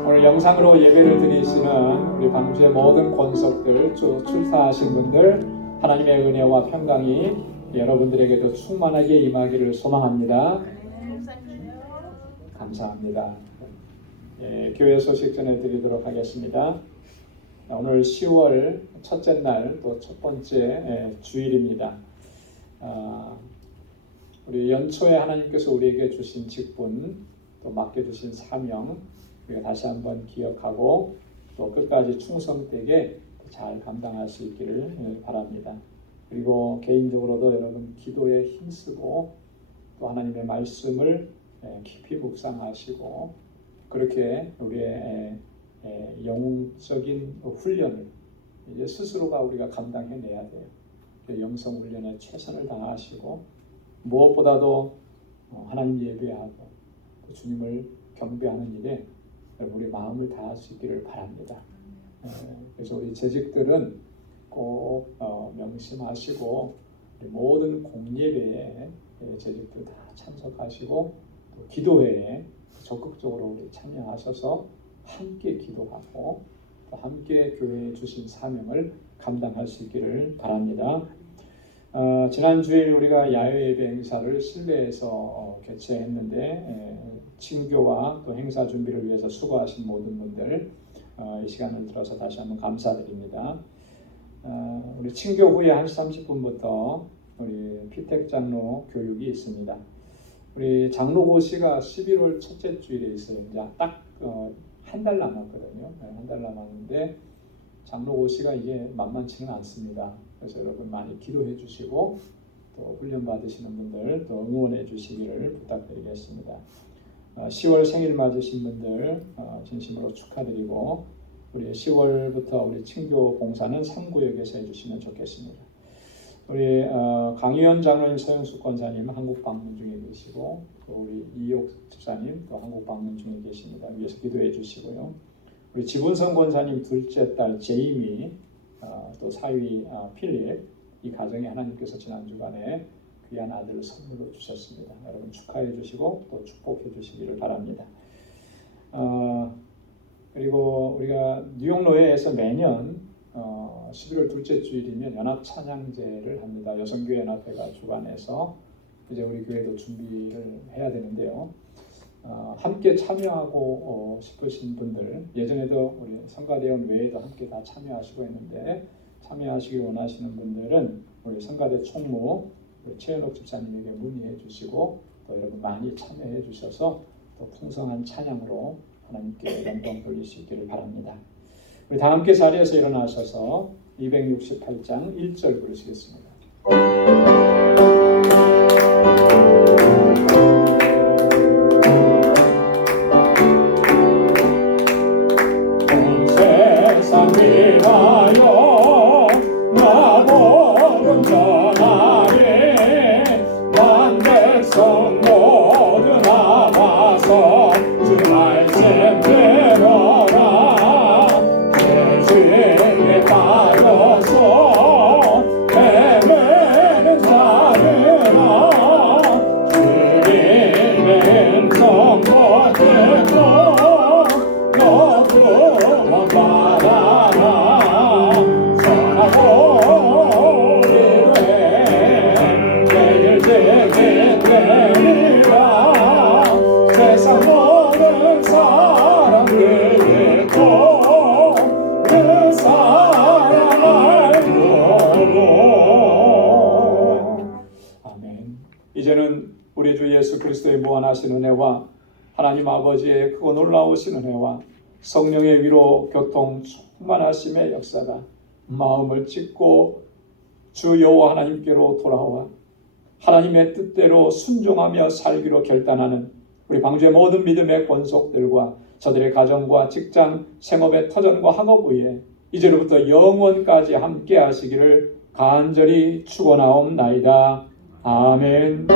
오늘 영상으로 예배를 드리시는 우리 방주의 모든 권속들, 출사하신 분들, 하나님의 은혜와 평강이 여러분들에게도 충만하게 임하기를 소망합니다. 감사합니다. 교회 소식 전해드리도록 하겠습니다. 오늘 10월 첫째 날, 또 첫 번째 주일입니다. 우리 연초에 하나님께서 우리에게 주신 직분, 또 맡겨주신 사명, 우리가 다시 한번 기억하고 또 끝까지 충성되게 잘 감당할 수 있기를 바랍니다. 그리고 개인적으로도 여러분 기도에 힘쓰고 또 하나님의 말씀을 깊이 묵상하시고 그렇게 우리의 영적인 훈련을 이제 스스로가 우리가 감당해내야 돼요. 영성 훈련에 최선을 다하시고 무엇보다도 하나님 예배하고 또 주님을 경배하는 일에 우리 마음을 다할 수 있기를 바랍니다. 그래서 우리 재직들은 꼭 명심하시고 모든 공예배에 재직들 다 참석하시고 또 기도회에 적극적으로 우리 참여하셔서 함께 기도하고 또 함께 교회에 주신 사명을 감당할 수 있기를 바랍니다. 지난 주일 우리가 야외 예배 행사를 실내에서 개최했는데 친교와 또 행사 준비를 위해서 수고하신 모든 분들 이 시간을 들어서 다시 한번 감사드립니다. 우리 친교 후에 1시 30분부터 우리 피택 장로 교육이 있습니다. 우리 장로고시가 11월 첫째 주일에 있어요. 이제 딱 한 달 남았거든요. 한 달 남았는데 장로고시가 이게 만만치는 않습니다. 그래서 여러분 많이 기도해 주시고 또 훈련 받으시는 분들 또 응원해 주시기를 부탁드리겠습니다. 10월 생일 맞으신 분들 진심으로 축하드리고 우리 10월부터 우리 친교 봉사는 3구역에서 해주시면 좋겠습니다. 우리 강희연 장로님, 서영숙 권사님 한국 방문 중에 계시고 또 우리 이옥 집사님 또 한국 방문 중에 계십니다. 위에서 기도해 주시고요. 우리 지분성 권사님 둘째 딸 제이미 또 사위 필립 이 가정에 하나님께서 지난 주간에 귀한 아들을 선물로 주셨습니다. 여러분 축하해 주시고 또 축복해 주시기를 바랍니다. 그리고 우리가 뉴욕 노회에서 매년 11월 둘째 주일이면 연합 찬양제를 합니다. 여성교회 연합회가 주관해서 이제 우리 교회도 준비를 해야 되는데요. 함께 참여하고 싶으신 분들 예전에도 우리 성가대원 외에도 함께 다 참여하시고 했는데 참여하시길 원하시는 분들은 우리 성가대 총무 우리 최현옥 집사님에게 문의해 주시고 또 여러분 많이 참여해 주셔서 또 풍성한 찬양으로 하나님께 영광 돌릴 수 있기를 바랍니다. 우리 다 함께 자리에서 일어나셔서 268장 1절 부르시겠습니다. 온 세상 위하여 나보는 전하리 만 백성 모두 나와서 주 말씀 들어라 죄에 빠져서 헤매는 자들아 주님의 음성 못 듣고 너도 말하라 선하고 이르되 내일 되게 되리라 세상 모든 사람들 듣고 그 사랑을 보고 아멘. 이제는 우리 주 예수 그리스도의 무한하신 은혜와 하나님 아버지의 크고 놀라우신 은혜와 성령의 위로 교통 충만하심의 역사가 마음을 찢고 주 여호와 하나님께로 돌아와 하나님의 뜻대로 순종하며 살기로 결단하는 우리 방주의 모든 믿음의 권속들과 저들의 가정과 직장, 생업의 터전과 학업 위에 이제로부터 영원까지 함께 하시기를 간절히 축원하옵나이다. 아멘.